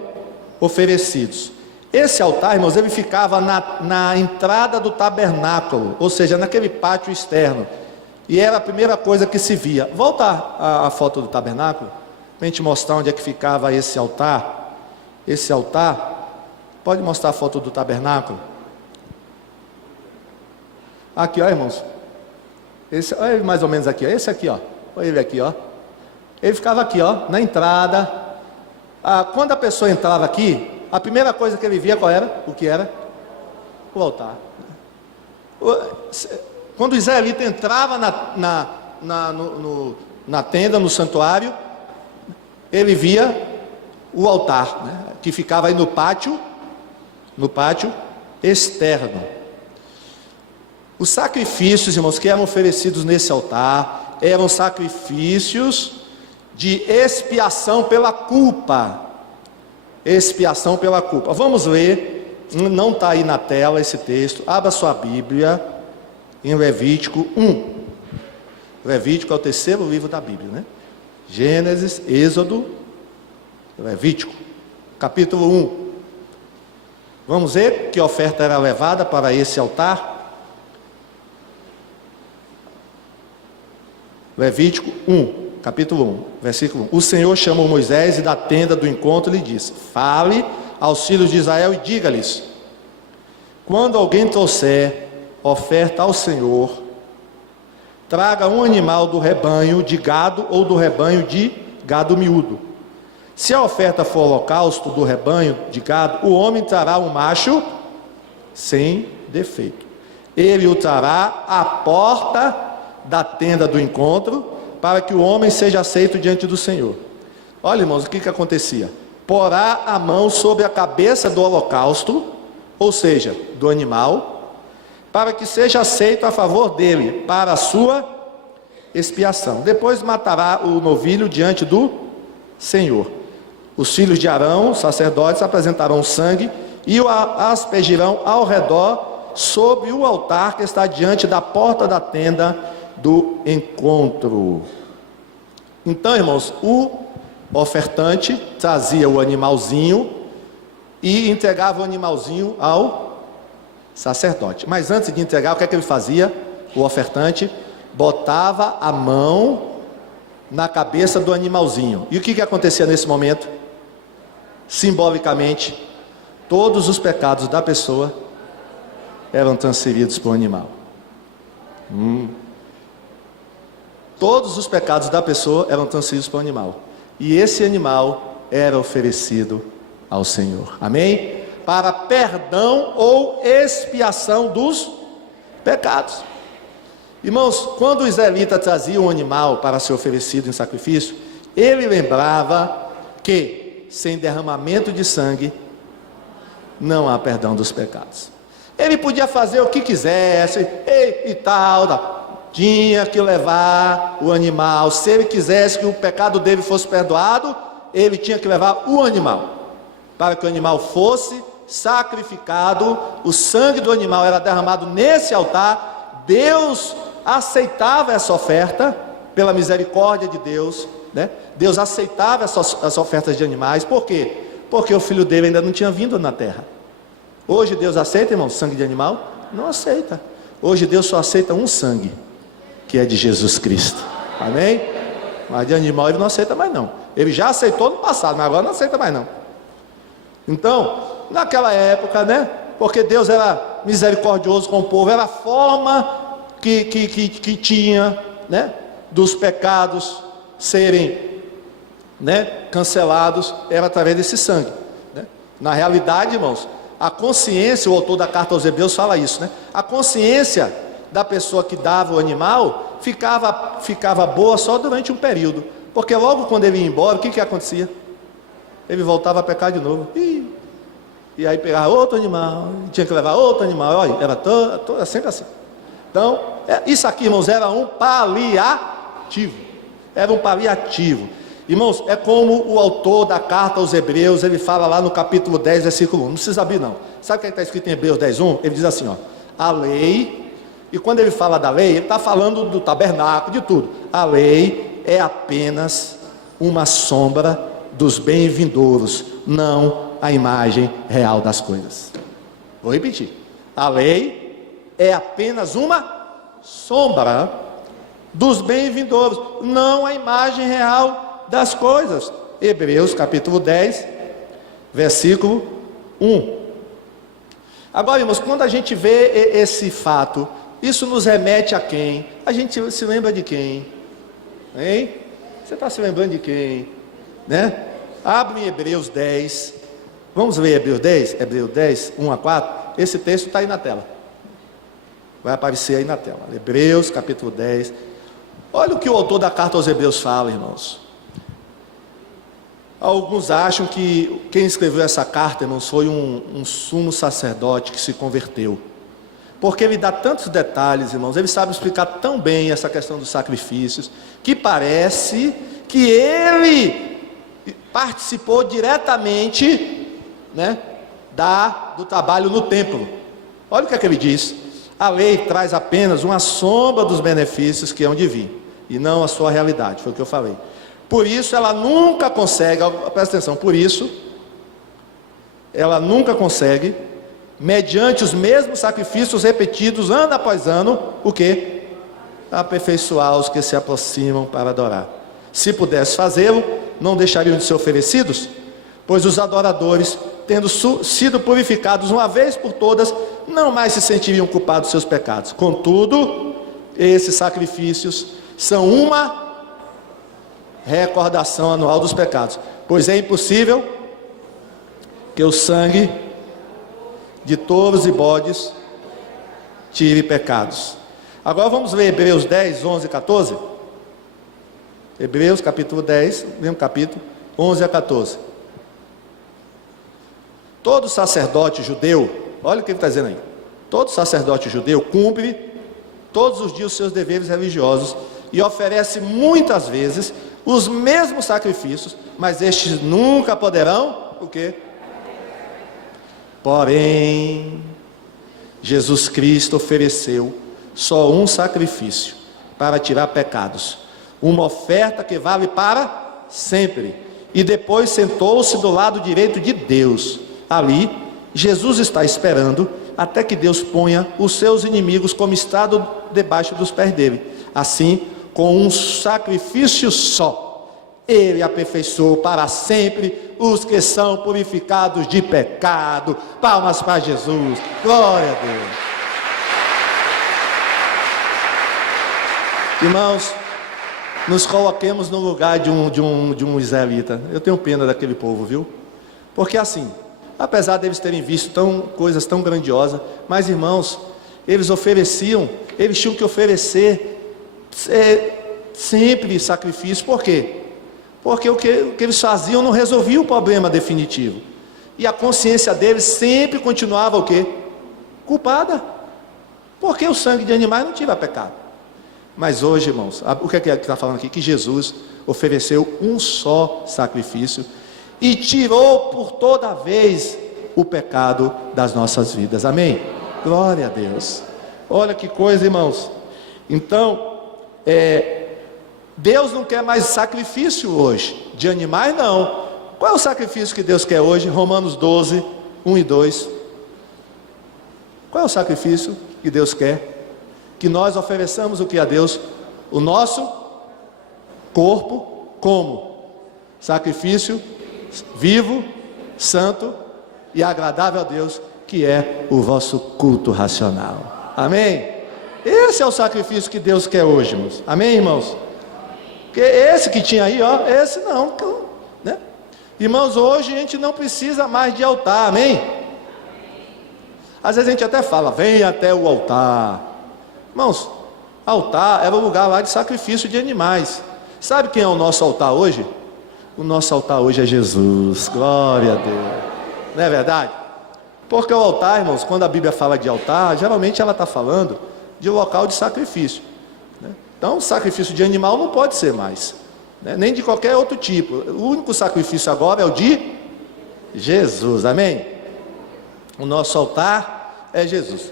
oferecidos. Esse altar, irmãos, ele ficava na entrada do tabernáculo, ou seja, naquele pátio externo. E era a primeira coisa que se via. Volta a foto do tabernáculo, para a gente mostrar onde é que ficava esse altar. Esse altar, pode mostrar a foto do tabernáculo? Aqui, ó, irmãos. Olha ele mais ou menos aqui, ó. Esse aqui, ó. Olha ele aqui, ó. Ele ficava aqui, ó, na entrada. Quando a pessoa entrava aqui, a primeira coisa que ele via qual era? O que era? O altar. Quando o israelita entrava na tenda, no santuário, ele via o altar, né, que ficava aí no pátio externo. Os sacrifícios, irmãos, que eram oferecidos nesse altar, eram sacrifícios de expiação pela culpa. Expiação pela culpa. Vamos ler, não está aí na tela esse texto, abra sua Bíblia, em Levítico 1. Levítico é o terceiro livro da Bíblia, né? Gênesis, Êxodo, Levítico, capítulo 1. Vamos ver que oferta era levada para esse altar. Levítico 1, capítulo 1, versículo 1. O Senhor chamou Moisés e da tenda do encontro lhe disse: fale aos filhos de Israel e diga-lhes: quando alguém trouxer oferta ao Senhor, traga um animal do rebanho de gado ou do rebanho de gado miúdo. Se a oferta for holocausto do rebanho de gado, o homem trará um macho sem defeito. Ele o trará à porta da tenda do encontro, para que o homem seja aceito diante do Senhor. Olha, irmãos, o que acontecia? Porá a mão sobre a cabeça do holocausto, ou seja, do animal, para que seja aceito a favor dele, para a sua expiação. Depois matará o novilho diante do Senhor. Os filhos de Arão, sacerdotes, apresentarão sangue e o aspergirão ao redor sobre o altar que está diante da porta da tenda do encontro. Então, irmãos, o ofertante trazia o animalzinho e entregava o animalzinho ao sacerdote. Mas antes de entregar, o que é que ele fazia? O ofertante botava a mão na cabeça do animalzinho. E o que acontecia nesse momento? Simbolicamente, todos os pecados da pessoa eram transferidos para o animal. Todos os pecados da pessoa eram transferidos para o animal. E esse animal era oferecido ao Senhor. Amém? Para perdão ou expiação dos pecados. Irmãos, quando o israelita trazia um animal para ser oferecido em sacrifício, ele lembrava que sem derramamento de sangue não há perdão dos pecados. Ele podia fazer o que quisesse e tal, tinha que levar o animal. Se ele quisesse que o pecado dele fosse perdoado, ele tinha que levar o animal, para que o animal fosse sacrificado. O sangue do animal era derramado nesse altar. Deus aceitava essa oferta pela misericórdia de Deus, né? Deus aceitava essas ofertas de animais. Por quê? Porque o filho dele ainda não tinha vindo na terra. Hoje Deus aceita, irmão, sangue de animal? Não aceita. Hoje Deus só aceita um sangue, que é de Jesus Cristo. Amém? Mas de animal ele não aceita mais não. Ele já aceitou no passado, mas agora não aceita mais não. Então, naquela época, né? Porque Deus era misericordioso com o povo, era a forma que tinha, né, dos pecados serem, né, cancelados, era através desse sangue, né? Na realidade, irmãos, a consciência, o autor da carta aos Hebreus fala isso, né? A consciência da pessoa que dava o animal ficava boa só durante um período, porque logo quando ele ia embora, o que acontecia? Ele voltava a pecar de novo. E aí pegava outro animal, tinha que levar outro animal. Olha, era sempre assim. Então, isso aqui, irmãos, era um paliativo. Era um paliativo. Irmãos, é como o autor da carta aos Hebreus, ele fala lá no capítulo 10, versículo 1. Não precisa abrir não. Sabe o que está escrito em Hebreus 10, 1? Ele diz assim, ó: a lei, e quando ele fala da lei, ele está falando do tabernáculo, de tudo. A lei é apenas uma sombra dos bem-vindouros, não a imagem real das coisas. Vou repetir. A lei é apenas uma sombra dos bens vindouros, não a imagem real das coisas. Hebreus capítulo 10, versículo 1. Agora, irmãos, quando a gente vê esse fato, isso nos remete a quem? A gente se lembra de quem? Hein? Você está se lembrando de quem? Né? Abre em Hebreus 10. Vamos ver Hebreus 10? Hebreus 10, 1 a 4. Esse texto está aí na tela. Vai aparecer aí na tela. Hebreus capítulo 10. Olha o que o autor da carta aos Hebreus fala, irmãos. Alguns acham que quem escreveu essa carta, irmãos, foi um sumo sacerdote que se converteu. Porque ele dá tantos detalhes, irmãos, ele sabe explicar tão bem essa questão dos sacrifícios, que parece que ele participou diretamente, né, do trabalho no templo. Olha o que é que ele diz. A lei traz apenas uma sombra dos benefícios que hão de vir, e não a sua realidade, foi o que eu falei. Por isso ela nunca consegue, presta atenção, por isso ela nunca consegue, mediante os mesmos sacrifícios repetidos ano após ano, o quê? Aperfeiçoar os que se aproximam para adorar. Se pudesse fazê-lo, não deixariam de ser oferecidos, pois os adoradores, tendo sido purificados uma vez por todas, não mais se sentiriam culpados dos seus pecados. Contudo, esses sacrifícios são uma recordação anual dos pecados, pois é impossível que o sangue de touros e bodes tire pecados. Agora vamos ler Hebreus 10, 11 e 14. Hebreus capítulo 10, mesmo capítulo, 11 a 14. Todo sacerdote judeu, olha o que ele está dizendo aí. Todo sacerdote judeu cumpre todos os dias os seus deveres religiosos e oferece muitas vezes os mesmos sacrifícios, mas estes nunca poderão, o quê? Porém, Jesus Cristo ofereceu só um sacrifício para tirar pecados, uma oferta que vale para sempre, e depois sentou-se do lado direito de Deus. Ali, Jesus está esperando até que Deus ponha os seus inimigos como estrado debaixo dos pés dele. Assim, com um sacrifício só, ele aperfeiçoou para sempre os que são purificados de pecado. Palmas para Jesus, glória a Deus. Irmãos, nos coloquemos no lugar de um israelita. Eu tenho pena daquele povo, viu? Porque assim, apesar deles terem visto coisas tão grandiosas, mas irmãos, eles tinham que oferecer sempre sacrifício. Por quê? Porque o que eles faziam não resolvia o problema definitivo, e a consciência deles sempre continuava o quê? Culpada, porque o sangue de animais não tira pecado. Mas hoje, irmãos, o que é que está falando aqui? Que Jesus ofereceu um só sacrifício e tirou por toda vez o pecado das nossas vidas. Amém? Glória a Deus. Olha que coisa, irmãos. Então, Deus não quer mais sacrifício hoje, de animais não. Qual é o sacrifício que Deus quer hoje? Romanos 12, 1 e 2. Qual é o sacrifício que Deus quer? Que nós ofereçamos o que a Deus? O nosso corpo, como? Sacrifício vivo, santo e agradável a Deus, que é o vosso culto racional. Amém? Esse é o sacrifício que Deus quer hoje, irmãos. Amém, irmãos? Porque esse que tinha aí, ó, esse não, né? Irmãos, hoje a gente não precisa mais de altar, amém? Às vezes a gente até fala, vem até o altar. Irmãos, altar era o lugar lá de sacrifício de animais. Sabe quem é o nosso altar hoje? O nosso altar hoje é Jesus, glória a Deus. Não é verdade? Porque o altar, irmãos, quando a Bíblia fala de altar, geralmente ela está falando de um local de sacrifício, né? Então, sacrifício de animal não pode ser mais, né? Nem de qualquer outro tipo. O único sacrifício agora é o de Jesus, amém? O nosso altar é Jesus.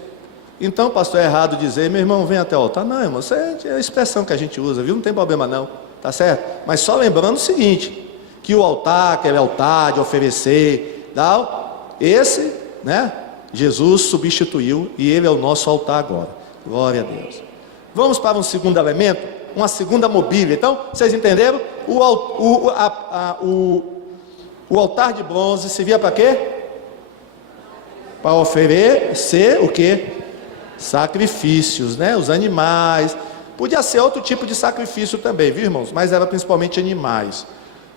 Então, pastor, é errado dizer, meu irmão, vem até o altar. Não, irmão, isso é a expressão que a gente usa, viu? Não tem problema não, tá certo? Mas só lembrando o seguinte, que o altar, aquele altar de oferecer Esse, né? Jesus substituiu e ele é o nosso altar agora. Glória a Deus. Vamos para um segundo elemento, uma segunda mobília. Então, vocês entenderam? O altar de bronze servia para quê? Para oferecer o quê? Sacrifícios, né? Os animais. Podia ser outro tipo de sacrifício também, viu, irmãos? Mas era principalmente animais.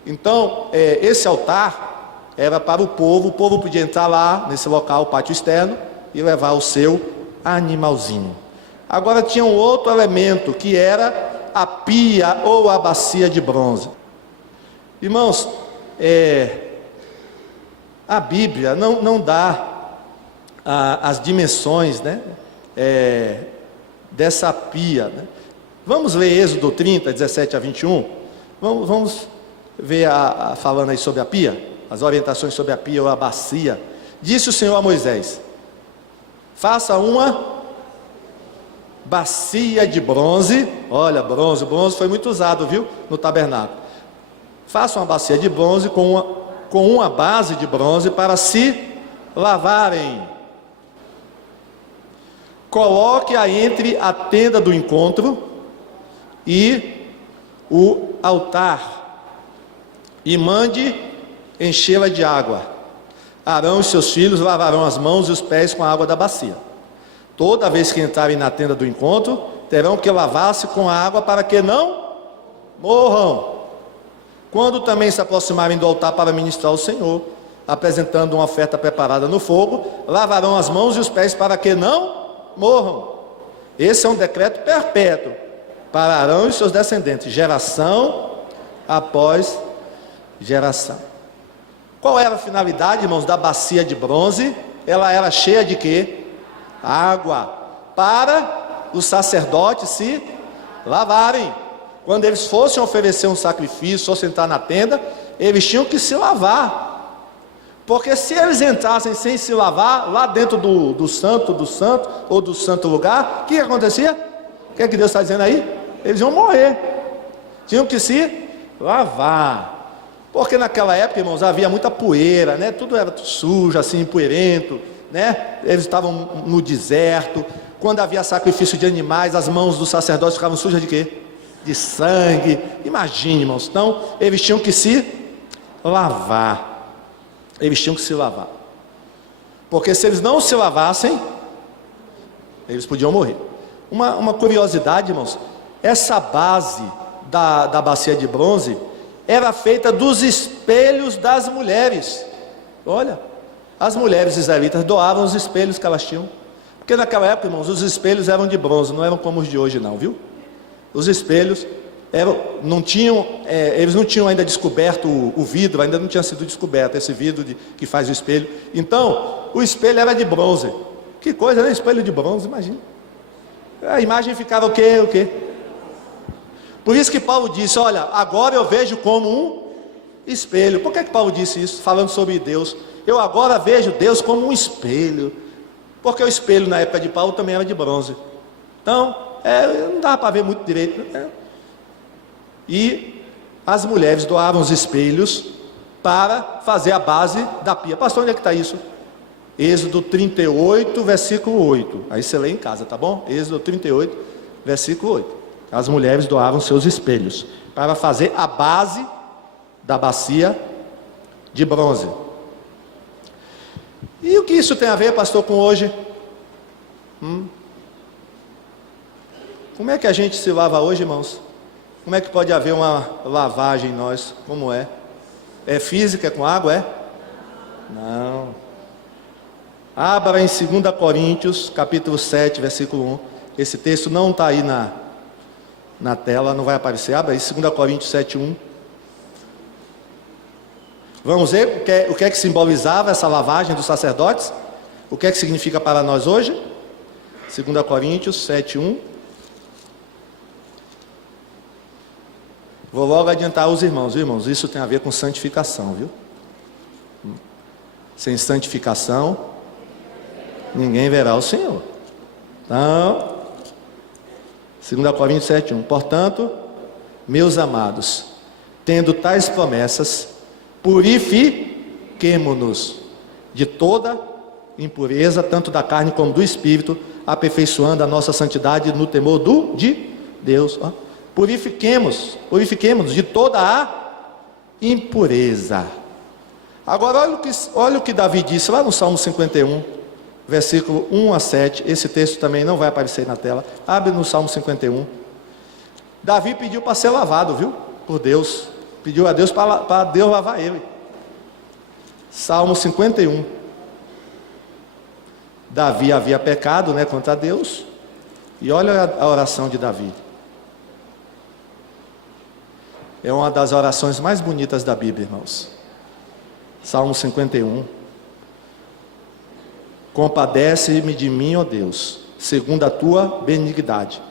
Então, esse altar era para o povo podia entrar lá, nesse local, o pátio externo, e levar o seu animalzinho. Agora tinha um outro elemento, que era a pia ou a bacia de bronze. Irmãos, a Bíblia não dá as dimensões, né, dessa pia, né? Vamos ler Êxodo 30, 17 a 21. Vamos ver falando aí sobre a pia, as orientações sobre a pia ou a bacia. Disse o Senhor a Moisés: faça uma bacia de bronze. Olha, bronze foi muito usado, viu, no tabernáculo. Faça uma bacia de bronze com uma base de bronze para se lavarem. Coloque-a entre a tenda do encontro e o altar, e mande enchê-la de água. Arão e seus filhos lavarão as mãos e os pés com a água da bacia. Toda vez que entrarem na tenda do encontro, terão que lavar-se com a água para que não morram. Quando também se aproximarem do altar para ministrar ao Senhor, apresentando uma oferta preparada no fogo, lavarão as mãos e os pés para que não morram. Esse é um decreto perpétuo para Arão e seus descendentes, geração após geração. Qual era a finalidade, irmãos, da bacia de bronze? Ela era cheia de quê? Água, para os sacerdotes se lavarem. Quando eles fossem oferecer um sacrifício, fossem entrar na tenda, eles tinham que se lavar. Porque se eles entrassem sem se lavar, lá dentro do santo, ou do santo lugar, o que acontecia? O que é que Deus está dizendo aí? Eles iam morrer. Tinham que se lavar. Porque naquela época, irmãos, havia muita poeira, né? Tudo era sujo, assim, poeirento, né? Eles estavam no deserto. Quando havia sacrifício de animais, as mãos dos sacerdotes ficavam sujas de quê? De sangue. Imagine, irmãos. Então, eles tinham que se lavar. Eles tinham que se lavar. Porque se eles não se lavassem, eles podiam morrer. Uma curiosidade, irmãos. Essa base da bacia de bronze era feita dos espelhos das mulheres. Olha, as mulheres israelitas doavam os espelhos que elas tinham. Porque naquela época, irmãos, os espelhos eram de bronze, não eram como os de hoje não, viu? Os espelhos eles não tinham ainda descoberto o vidro, ainda não tinha sido descoberto esse vidro que faz o espelho. Então, o espelho era de bronze. Que coisa, né? Espelho de bronze, imagina. A imagem ficava o quê? Por isso que Paulo disse, olha, agora eu vejo como um espelho. Por que Paulo disse isso? Falando sobre Deus. Eu agora vejo Deus como um espelho. Porque o espelho na época de Paulo também era de bronze. Então, não dava para ver muito direito, né? E as mulheres doavam os espelhos para fazer a base da pia. Pastor, onde é que está isso? Êxodo 38, versículo 8. Aí você lê em casa, tá bom? Êxodo 38, versículo 8. As mulheres doavam seus espelhos para fazer a base da bacia de bronze. E o que isso tem a ver, pastor, com hoje? Como é que a gente se lava hoje, irmãos? Como é que pode haver uma lavagem em nós? Como é? É física, é com água, é? Não. Abra em 2 Coríntios, capítulo 7, versículo 1. Esse texto não está aí na tela, não vai aparecer. Abra aí, 2 Coríntios 7, 1. Vamos ver o que é que simbolizava essa lavagem dos sacerdotes? O que é que significa para nós hoje? 2 Coríntios 7, 1. Vou logo adiantar os irmãos, viu, irmãos? Isso tem a ver com santificação, viu? Sem santificação, ninguém verá o Senhor. Então, 2 Coríntios 7, 1. Portanto, meus amados, tendo tais promessas, purifiquemo-nos. de toda impureza, tanto da carne como do espírito, aperfeiçoando a nossa santidade no temor de Deus. Ó. Purifiquemos de toda a impureza. Agora olha o que Davi disse lá no Salmo 51, versículo 1 a 7. Esse texto também não vai aparecer na tela. Abre no Salmo 51. Davi pediu para ser lavado, viu? Por Deus. Pediu a Deus para Deus lavar ele. Salmo 51. Davi havia pecado, né, contra Deus. E olha a oração de Davi. É uma das orações mais bonitas da Bíblia, irmãos. Salmo 51. Compadece-me de mim, ó Deus, segundo a tua benignidade,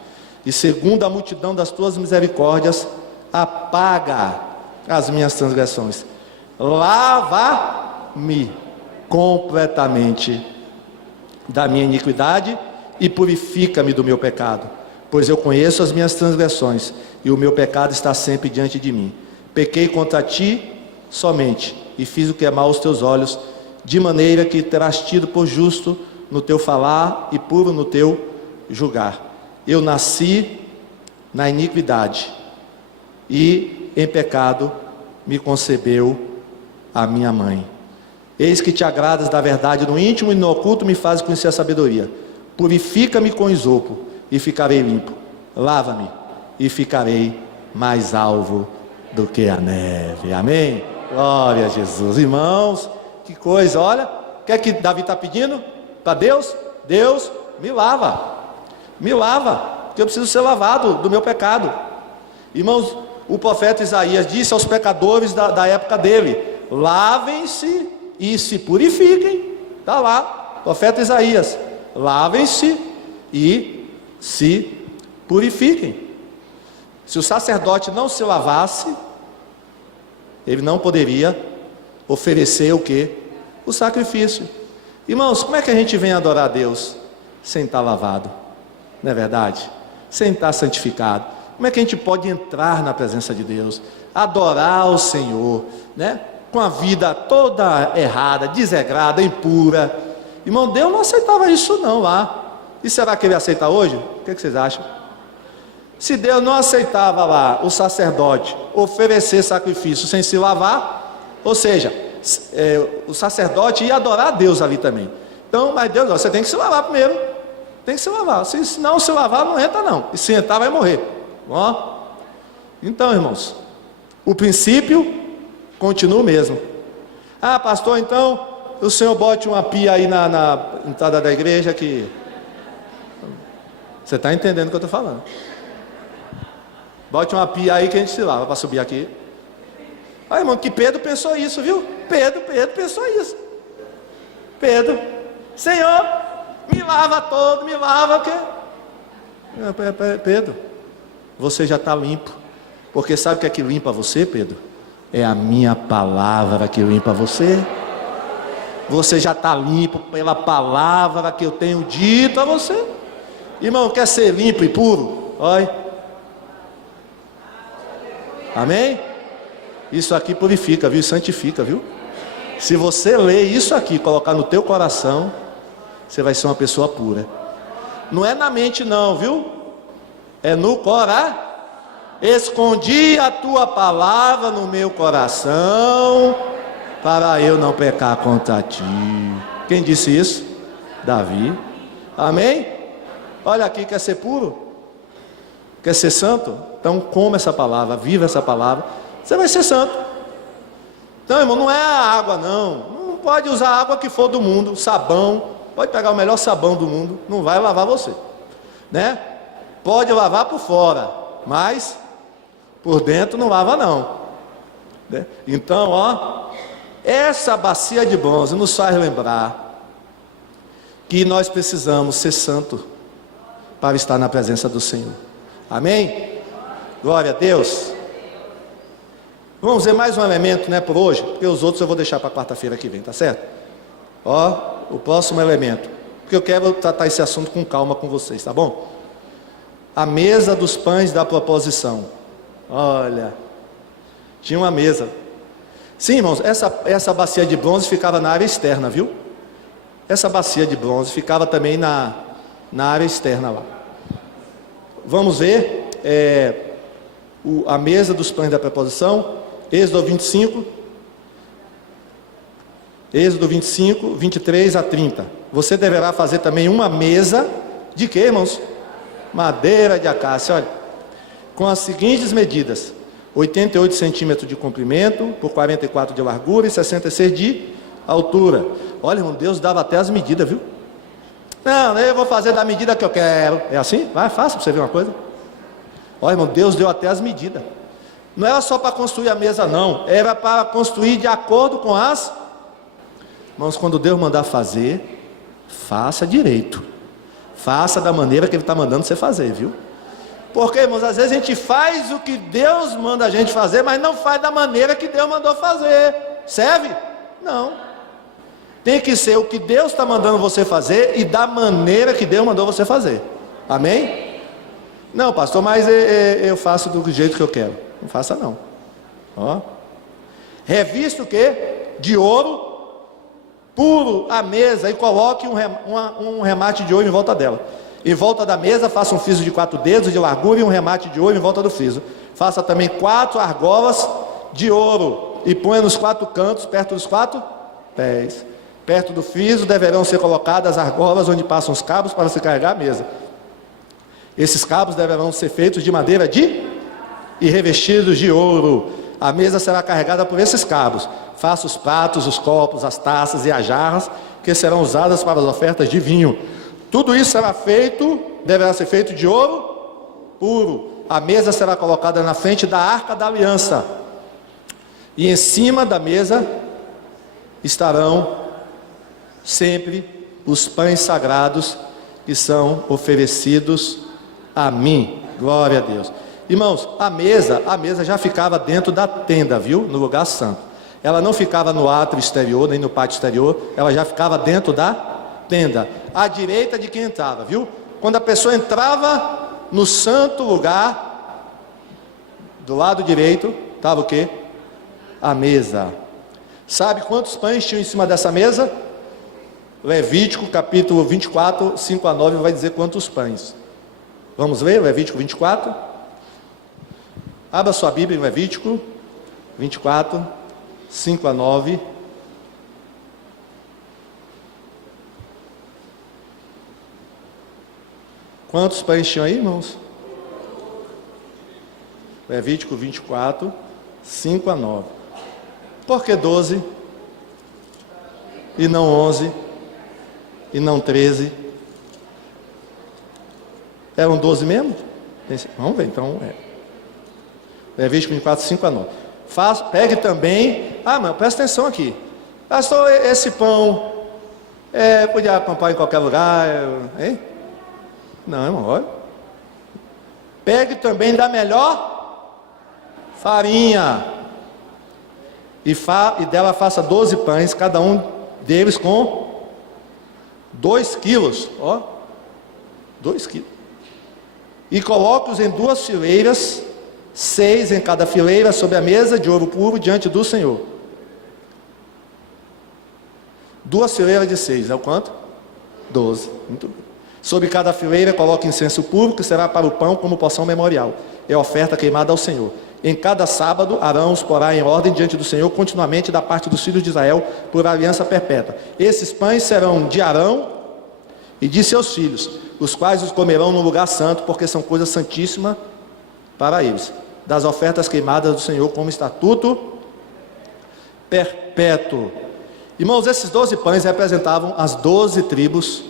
e segundo a multidão das tuas misericórdias, apaga as minhas transgressões. Lava-me completamente da minha iniquidade e purifica-me do meu pecado, pois eu conheço as minhas transgressões e o meu pecado está sempre diante de mim. Pequei contra ti somente e fiz o que é mal aos teus olhos, de maneira que terás tido por justo no teu falar e puro no teu julgar. Eu nasci na iniquidade e em pecado me concebeu a minha mãe. Eis que te agradas da verdade no íntimo e no oculto me fazes conhecer a sabedoria. Purifica-me com isopo e ficarei limpo. Lava-me e ficarei mais alvo do que a neve. Amém? Glória a Jesus. Irmãos, que coisa, olha. O que é que Davi está pedindo para Deus? Deus, me lava. Me lava, porque eu preciso ser lavado do meu pecado. Irmãos, o profeta Isaías disse aos pecadores da época dele: lavem-se e se purifiquem. Está lá, profeta Isaías: lavem-se e se purifiquem. Se o sacerdote não se lavasse, ele não poderia oferecer o quê? O sacrifício. Irmãos, como é que a gente vem adorar a Deus sem estar lavado? Não é verdade? Sem estar santificado. Como é que a gente pode entrar na presença de Deus, adorar o Senhor, né? Com a vida toda errada, desregrada, impura? Irmão, Deus não aceitava isso não lá. E será que Ele aceita hoje? O que vocês acham? Se Deus não aceitava lá o sacerdote oferecer sacrifício sem se lavar, ou seja, o sacerdote ia adorar a Deus ali também. Então, mas Deus, você tem que se lavar primeiro. Tem que se lavar. Se não se lavar, não entra não. E se entrar, vai morrer. Ó. Então, irmãos, o princípio continua o mesmo. Ah, pastor, então o senhor bote uma pia aí na entrada da igreja que... Você está entendendo o que eu estou falando. Bote uma pia aí que a gente se lava para subir aqui. Ah, irmão, que Pedro pensou isso, viu? Pedro pensou isso. Pedro, Senhor, me lava todo, me lava o quê? Pedro, você já está limpo. Porque sabe o que é que limpa você, Pedro? É a minha palavra que limpa você. Você já está limpo pela palavra que eu tenho dito a você. Irmão, quer ser limpo e puro? Olha. Amém? Isso aqui purifica, viu? Santifica, viu? Se você ler isso aqui, colocar no teu coração, você vai ser uma pessoa pura. Não é na mente não, viu? É no coração. Escondi a tua palavra no meu coração, para eu não pecar contra ti. Quem disse isso? Davi. Amém? Olha aqui, quer ser puro? Quer ser santo? Então coma essa palavra, viva essa palavra, você vai ser santo. Então, irmão, não é a água não. Não pode usar a água que for do mundo, sabão. Pode pegar o melhor sabão do mundo, não vai lavar você, né? Pode lavar por fora, mas por dentro não lava não, né? Então, ó, essa bacia de bronze nos faz lembrar que nós precisamos ser santo para estar na presença do Senhor. Amém? Glória a Deus. Vamos ver mais um elemento, né, por hoje, porque os outros eu vou deixar para quarta-feira que vem, tá certo? Ó, o próximo elemento, porque eu quero tratar esse assunto com calma com vocês, tá bom? A mesa dos pães da proposição. Olha, tinha uma mesa. Sim, irmãos, essa bacia de bronze ficava na área externa, viu? Essa bacia de bronze ficava também na área externa lá. Vamos ver a mesa dos pães da preposição, Êxodo 25, 23 a 30. Você deverá fazer também uma mesa de quê, irmãos? Madeira de acácia, olha, com as seguintes medidas: 88 centímetros de comprimento, por 44 de largura e 66 de altura. Olha, irmão, Deus dava até as medidas, viu? Não, eu vou fazer da medida que eu quero. É assim? Vai, faça para você ver uma coisa. Olha, irmão, Deus deu até as medidas. Não era só para construir a mesa, não. Era para construir de acordo com as... Irmãos, quando Deus mandar fazer, faça direito. Faça da maneira que Ele está mandando você fazer, viu? Porque, irmãos, às vezes a gente faz o que Deus manda a gente fazer, mas não faz da maneira que Deus mandou fazer. Serve? Não. Tem que ser o que Deus está mandando você fazer e da maneira que Deus mandou você fazer. Amém? Não, pastor, mas eu faço do jeito que eu quero. Não faça não. Ó. Revista o quê? De ouro puro a mesa e coloque um remate de ouro em volta dela. Em volta da mesa, faça um friso de 4 dedos de largura e um remate de ouro em volta do friso. Faça também 4 argolas de ouro e ponha nos 4 cantos, perto dos 4 pés. Perto do friso deverão ser colocadas as argolas onde passam os cabos para se carregar a mesa. Esses cabos deverão ser feitos de madeira e revestidos de ouro. A mesa será carregada por esses cabos. Faça os pratos, os copos, as taças e as jarras que serão usadas para as ofertas de vinho. Tudo isso deverá ser feito de ouro puro. A mesa será colocada na frente da arca da aliança. E em cima da mesa estarão sempre os pães sagrados que são oferecidos a mim. Glória a Deus. Irmãos, a mesa já ficava dentro da tenda, viu? No lugar santo. Ela não ficava no átrio exterior, nem no pátio exterior. Ela já ficava dentro da tenda, à direita de quem entrava, viu? Quando a pessoa entrava no santo lugar, do lado direito, estava o quê? A mesa. Sabe quantos pães tinham em cima dessa mesa? Levítico capítulo 24, 5 a 9 vai dizer quantos pães. Vamos ler Levítico 24? Abra sua Bíblia em Levítico 24, 5 a 9. Quantos pães tinham aí, irmãos? Levítico 24, 5 a 9. Por que 12? E não 11? E não 13? Eram 12 mesmo? Vamos ver, então Levítico 24, 5 a 9. Pegue também... mas presta atenção aqui. Pastor, esse pão podia comprar em qualquer lugar, hein? Não, irmão, olha. Pegue também da melhor farinha. E dela faça 12 pães, cada um deles com 2 quilos. Ó, 2 quilos. E coloque-os em 2 fileiras, 6 em cada fileira, sobre a mesa de ouro puro diante do Senhor. 2 fileiras de 6, é o quanto? 12. Muito bem. Sobre cada fileira coloque incenso puro, que será para o pão como porção memorial. É oferta queimada ao Senhor. Em cada sábado, Arão os porá em ordem diante do Senhor, continuamente da parte dos filhos de Israel, por aliança perpétua. Esses pães serão de Arão e de seus filhos, os quais os comerão no lugar santo, porque são coisa santíssima para eles. Das ofertas queimadas do Senhor, como estatuto perpétuo. Irmãos, esses 12 pães representavam as 12 tribos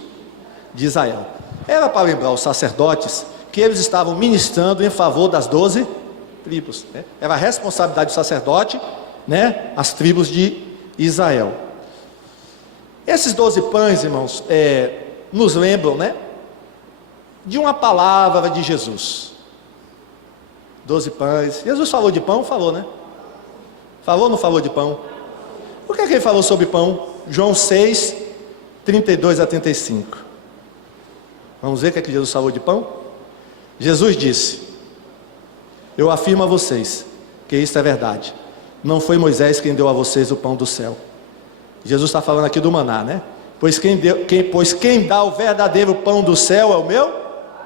de Israel. Era para lembrar os sacerdotes que eles estavam ministrando em favor das 12 tribos, né? Era a responsabilidade do sacerdote, né? As tribos de Israel. Esses 12 pães, irmãos, nos lembram, né? De uma palavra de Jesus. 12 pães. Jesus falou de pão? Falou, né? Falou ou não falou de pão? Por que ele falou sobre pão? João 6, 32 a 35. Vamos ver o que é que Jesus falou de pão? Jesus disse: eu afirmo a vocês que isto é verdade. Não foi Moisés quem deu a vocês o pão do céu. Jesus está falando aqui do maná, né? Pois quem dá o verdadeiro pão do céu é o meu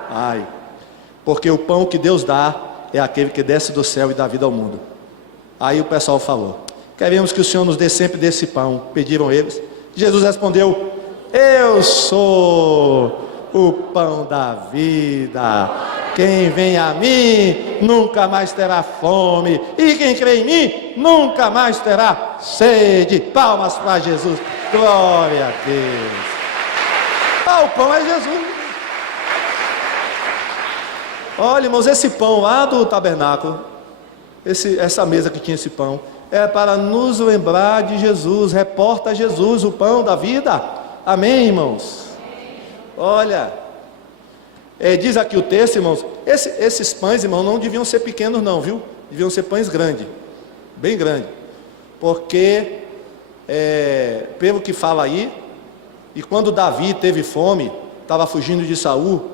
Pai. Porque o pão que Deus dá é aquele que desce do céu e dá vida ao mundo. Aí o pessoal falou: queremos que o Senhor nos dê sempre desse pão. Pediram eles. Jesus respondeu: eu sou o pão da vida. Quem vem a mim nunca mais terá fome, e quem crê em mim nunca mais terá sede. Palmas para Jesus. Glória a Deus. O pão é Jesus. Olha, irmãos, esse pão lá do tabernáculo, essa mesa que tinha esse pão, é para nos lembrar de Jesus. Reporta Jesus, o pão da vida. Amém, irmãos? Olha, diz aqui o texto, irmãos, esses pães, irmãos, não deviam ser pequenos não, viu? Deviam ser pães grandes, bem grandes. Porque, pelo que fala aí, e quando Davi teve fome, estava fugindo de Saul,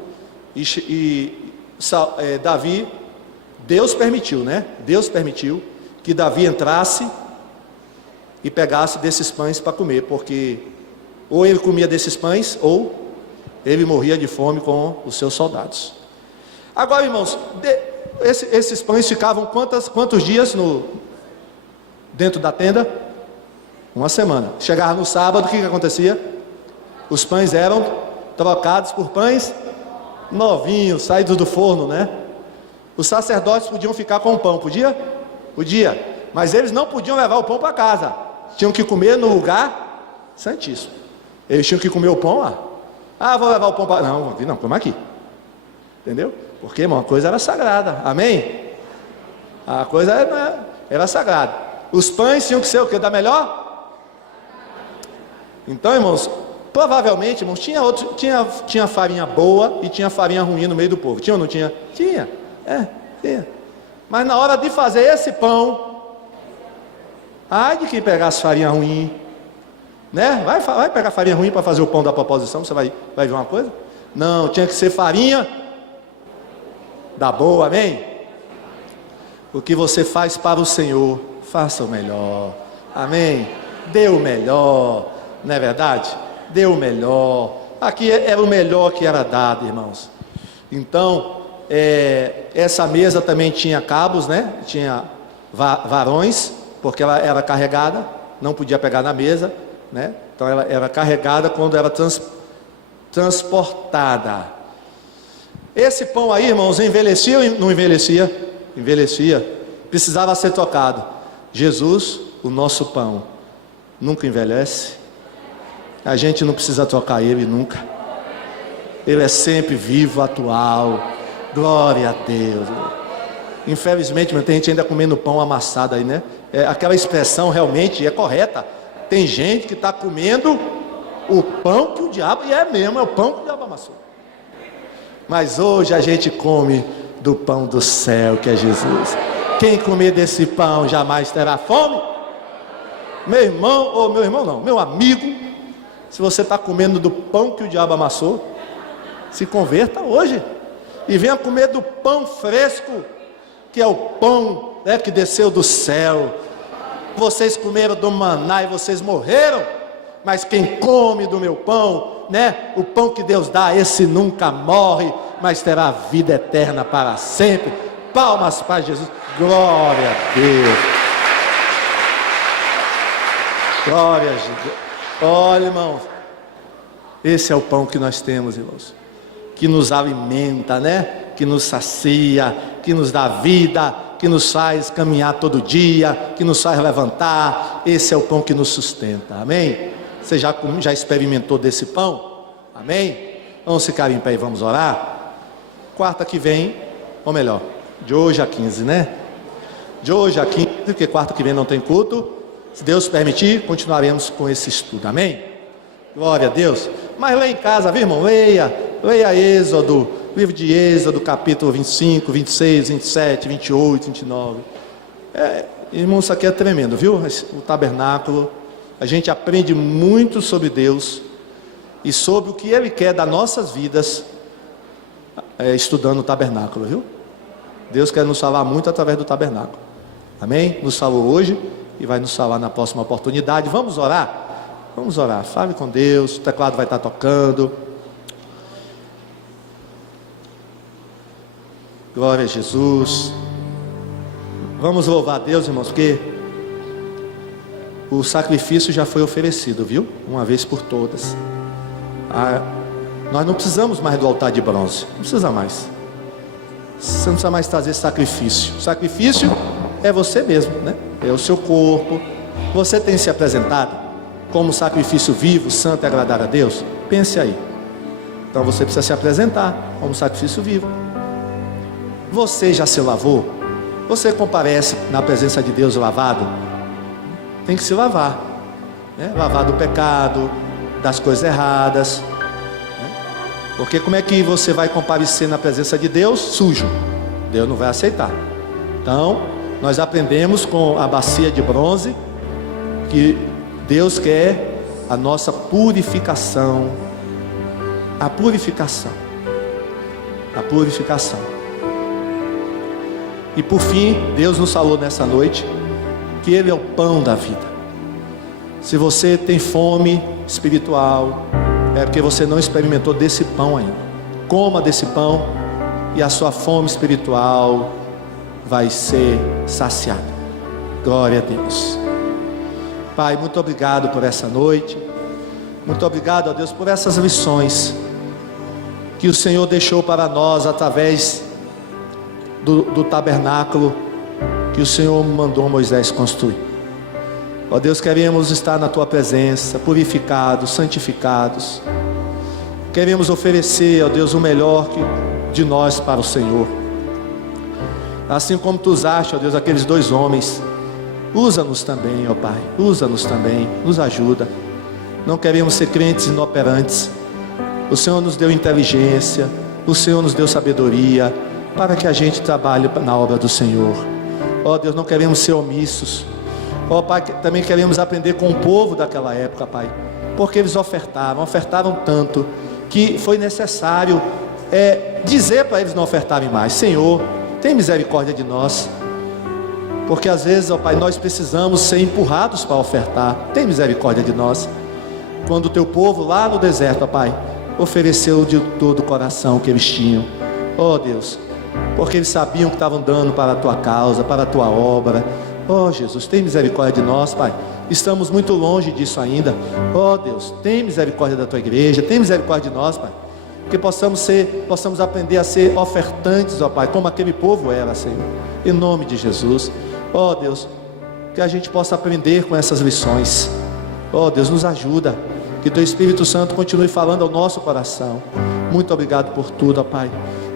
Davi, Deus permitiu, né? Deus permitiu que Davi entrasse e pegasse desses pães para comer, porque ou ele comia desses pães, ou ele morria de fome com os seus soldados. Agora, irmãos, esses pães ficavam quantos dias dentro da tenda? Uma semana. Chegava no sábado, o que acontecia? Os pães eram trocados por pães novinhos, saídos do forno, né? Os sacerdotes podiam ficar com o pão, podia? Podia. Mas eles não podiam levar o pão para casa. Tinham que comer no lugar santíssimo. Eles tinham que comer o pão lá. Vou levar o pão para... Não, come aqui. Entendeu? Porque, irmão, a coisa era sagrada. Amém? A coisa era sagrada. Os pães tinham que ser o quê? Da melhor? Então, irmãos, provavelmente, irmãos, tinha farinha boa e tinha farinha ruim no meio do povo. Tinha ou não tinha? Tinha. Tinha. Mas na hora de fazer esse pão, ai de quem pegasse farinha ruim, né? Vai pegar farinha ruim para fazer o pão da proposição, você vai ver uma coisa? Não, tinha que ser farinha da boa, amém? O que você faz para o Senhor, faça o melhor, amém? Dê o melhor, não é verdade? Dê o melhor. Aqui era o melhor que era dado, irmãos. Então, essa mesa também tinha cabos, né? Tinha varões, porque ela era carregada, não podia pegar na mesa, né? Então ela era carregada quando era transportada. Esse pão aí, irmãos, envelhecia ou não envelhecia? Envelhecia. Precisava ser tocado. Jesus, o nosso pão, nunca envelhece. A gente não precisa tocar ele nunca. Ele é sempre vivo, atual. Glória a Deus. Infelizmente, tem gente ainda comendo pão amassado aí, né? Aquela expressão realmente é correta. Tem gente que está comendo o pão que o diabo, e é mesmo, é o pão que o diabo amassou. Mas hoje a gente come do pão do céu, que é Jesus. Quem comer desse pão jamais terá fome. Meu irmão, meu amigo, se você está comendo do pão que o diabo amassou, se converta hoje e venha comer do pão fresco, que é o pão, né, que desceu do céu. Vocês comeram do maná e vocês morreram, mas quem come do meu pão, né, o pão que Deus dá, esse nunca morre, mas terá vida eterna para sempre. Palmas para Jesus. Glória a Deus. Glória a Jesus. Olha, irmãos, esse é o pão que nós temos, irmãos, que nos alimenta, né? Que nos sacia, que nos dá vida, que nos faz caminhar todo dia, que nos faz levantar. Esse é o pão que nos sustenta, amém? Você já experimentou desse pão? Amém? Vamos ficar em pé e vamos orar? Quarta que vem, ou melhor, de hoje a 15, né? De hoje a 15, porque quarta que vem não tem culto. Se Deus permitir, continuaremos com esse estudo, amém? Glória a Deus. Mas leia em casa, viu, irmão? Leia Êxodo, livro de Êxodo, capítulo 25, 26, 27, 28, 29. Irmão, isso aqui é tremendo, viu? O tabernáculo, a gente aprende muito sobre Deus e sobre o que Ele quer das nossas vidas, estudando o tabernáculo, viu? Deus quer nos falar muito através do tabernáculo. Amém? Nos salvou hoje e vai nos salvar na próxima oportunidade. Vamos orar? Vamos orar. Fale com Deus. O teclado vai estar tocando. Glória a Jesus. Vamos louvar a Deus, irmãos, porque o sacrifício já foi oferecido, viu? Uma vez por todas. Nós não precisamos mais do altar de bronze. Não precisa mais. Você não precisa mais trazer sacrifício. Sacrifício é você mesmo, né? É o seu corpo. Você tem se apresentado como sacrifício vivo, santo e agradar a Deus? Pense aí. Então você precisa se apresentar como sacrifício vivo. Você já se lavou? Você comparece na presença de Deus lavado? Tem que se lavar, né? Lavar do pecado, das coisas erradas, né? Porque como é que você vai comparecer na presença de Deus sujo? Deus não vai aceitar. Então nós aprendemos com a bacia de bronze que Deus quer a nossa purificação. A purificação. A purificação. E por fim, Deus nos falou nessa noite que Ele é o pão da vida. Se você tem fome espiritual, é porque você não experimentou desse pão ainda. Coma desse pão e a sua fome espiritual vai ser saciada. Glória a Deus. Pai, muito obrigado por essa noite. Muito obrigado, ó Deus, por essas lições que o Senhor deixou para nós através do tabernáculo que o Senhor mandou Moisés construir. Ó Deus, queremos estar na Tua presença, purificados, santificados. Queremos oferecer, ó Deus, o melhor de nós para o Senhor. Assim como Tu usaste, ó Deus, aqueles 2 homens, usa-nos também, ó Pai, usa-nos também, nos ajuda. Não queremos ser crentes inoperantes. O Senhor nos deu inteligência, o Senhor nos deu sabedoria, para que a gente trabalhe na obra do Senhor. Ó Deus, não queremos ser omissos. Ó Pai, também queremos aprender com o povo daquela época, Pai, porque eles ofertaram tanto, que foi necessário dizer para eles não ofertarem mais. Senhor, tem misericórdia de nós, porque às vezes, ó Pai, nós precisamos ser empurrados para ofertar. Tem misericórdia de nós. Quando o Teu povo lá no deserto, ó Pai, ofereceu de todo o coração que eles tinham, ó Deus, porque eles sabiam que estavam dando para a Tua causa, para a Tua obra. Ó Jesus, tem misericórdia de nós, Pai. Estamos muito longe disso ainda. Ó Deus, tem misericórdia da Tua igreja, tem misericórdia de nós, Pai, que possamos aprender a ser ofertantes, ó Pai, como aquele povo era, Senhor, em nome de Jesus. Ó Deus, que a gente possa aprender com essas lições. Ó Deus, nos ajuda, que Teu Espírito Santo continue falando ao nosso coração. Muito obrigado por tudo, ó Pai.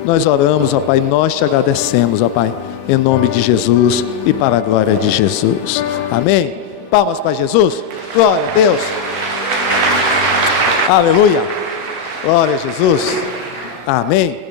Nós oramos, ó Pai, nós Te agradecemos, ó Pai, em nome de Jesus e para a glória de Jesus. Amém? Palmas para Jesus. Glória a Deus. Aleluia. Glória a Jesus. Amém.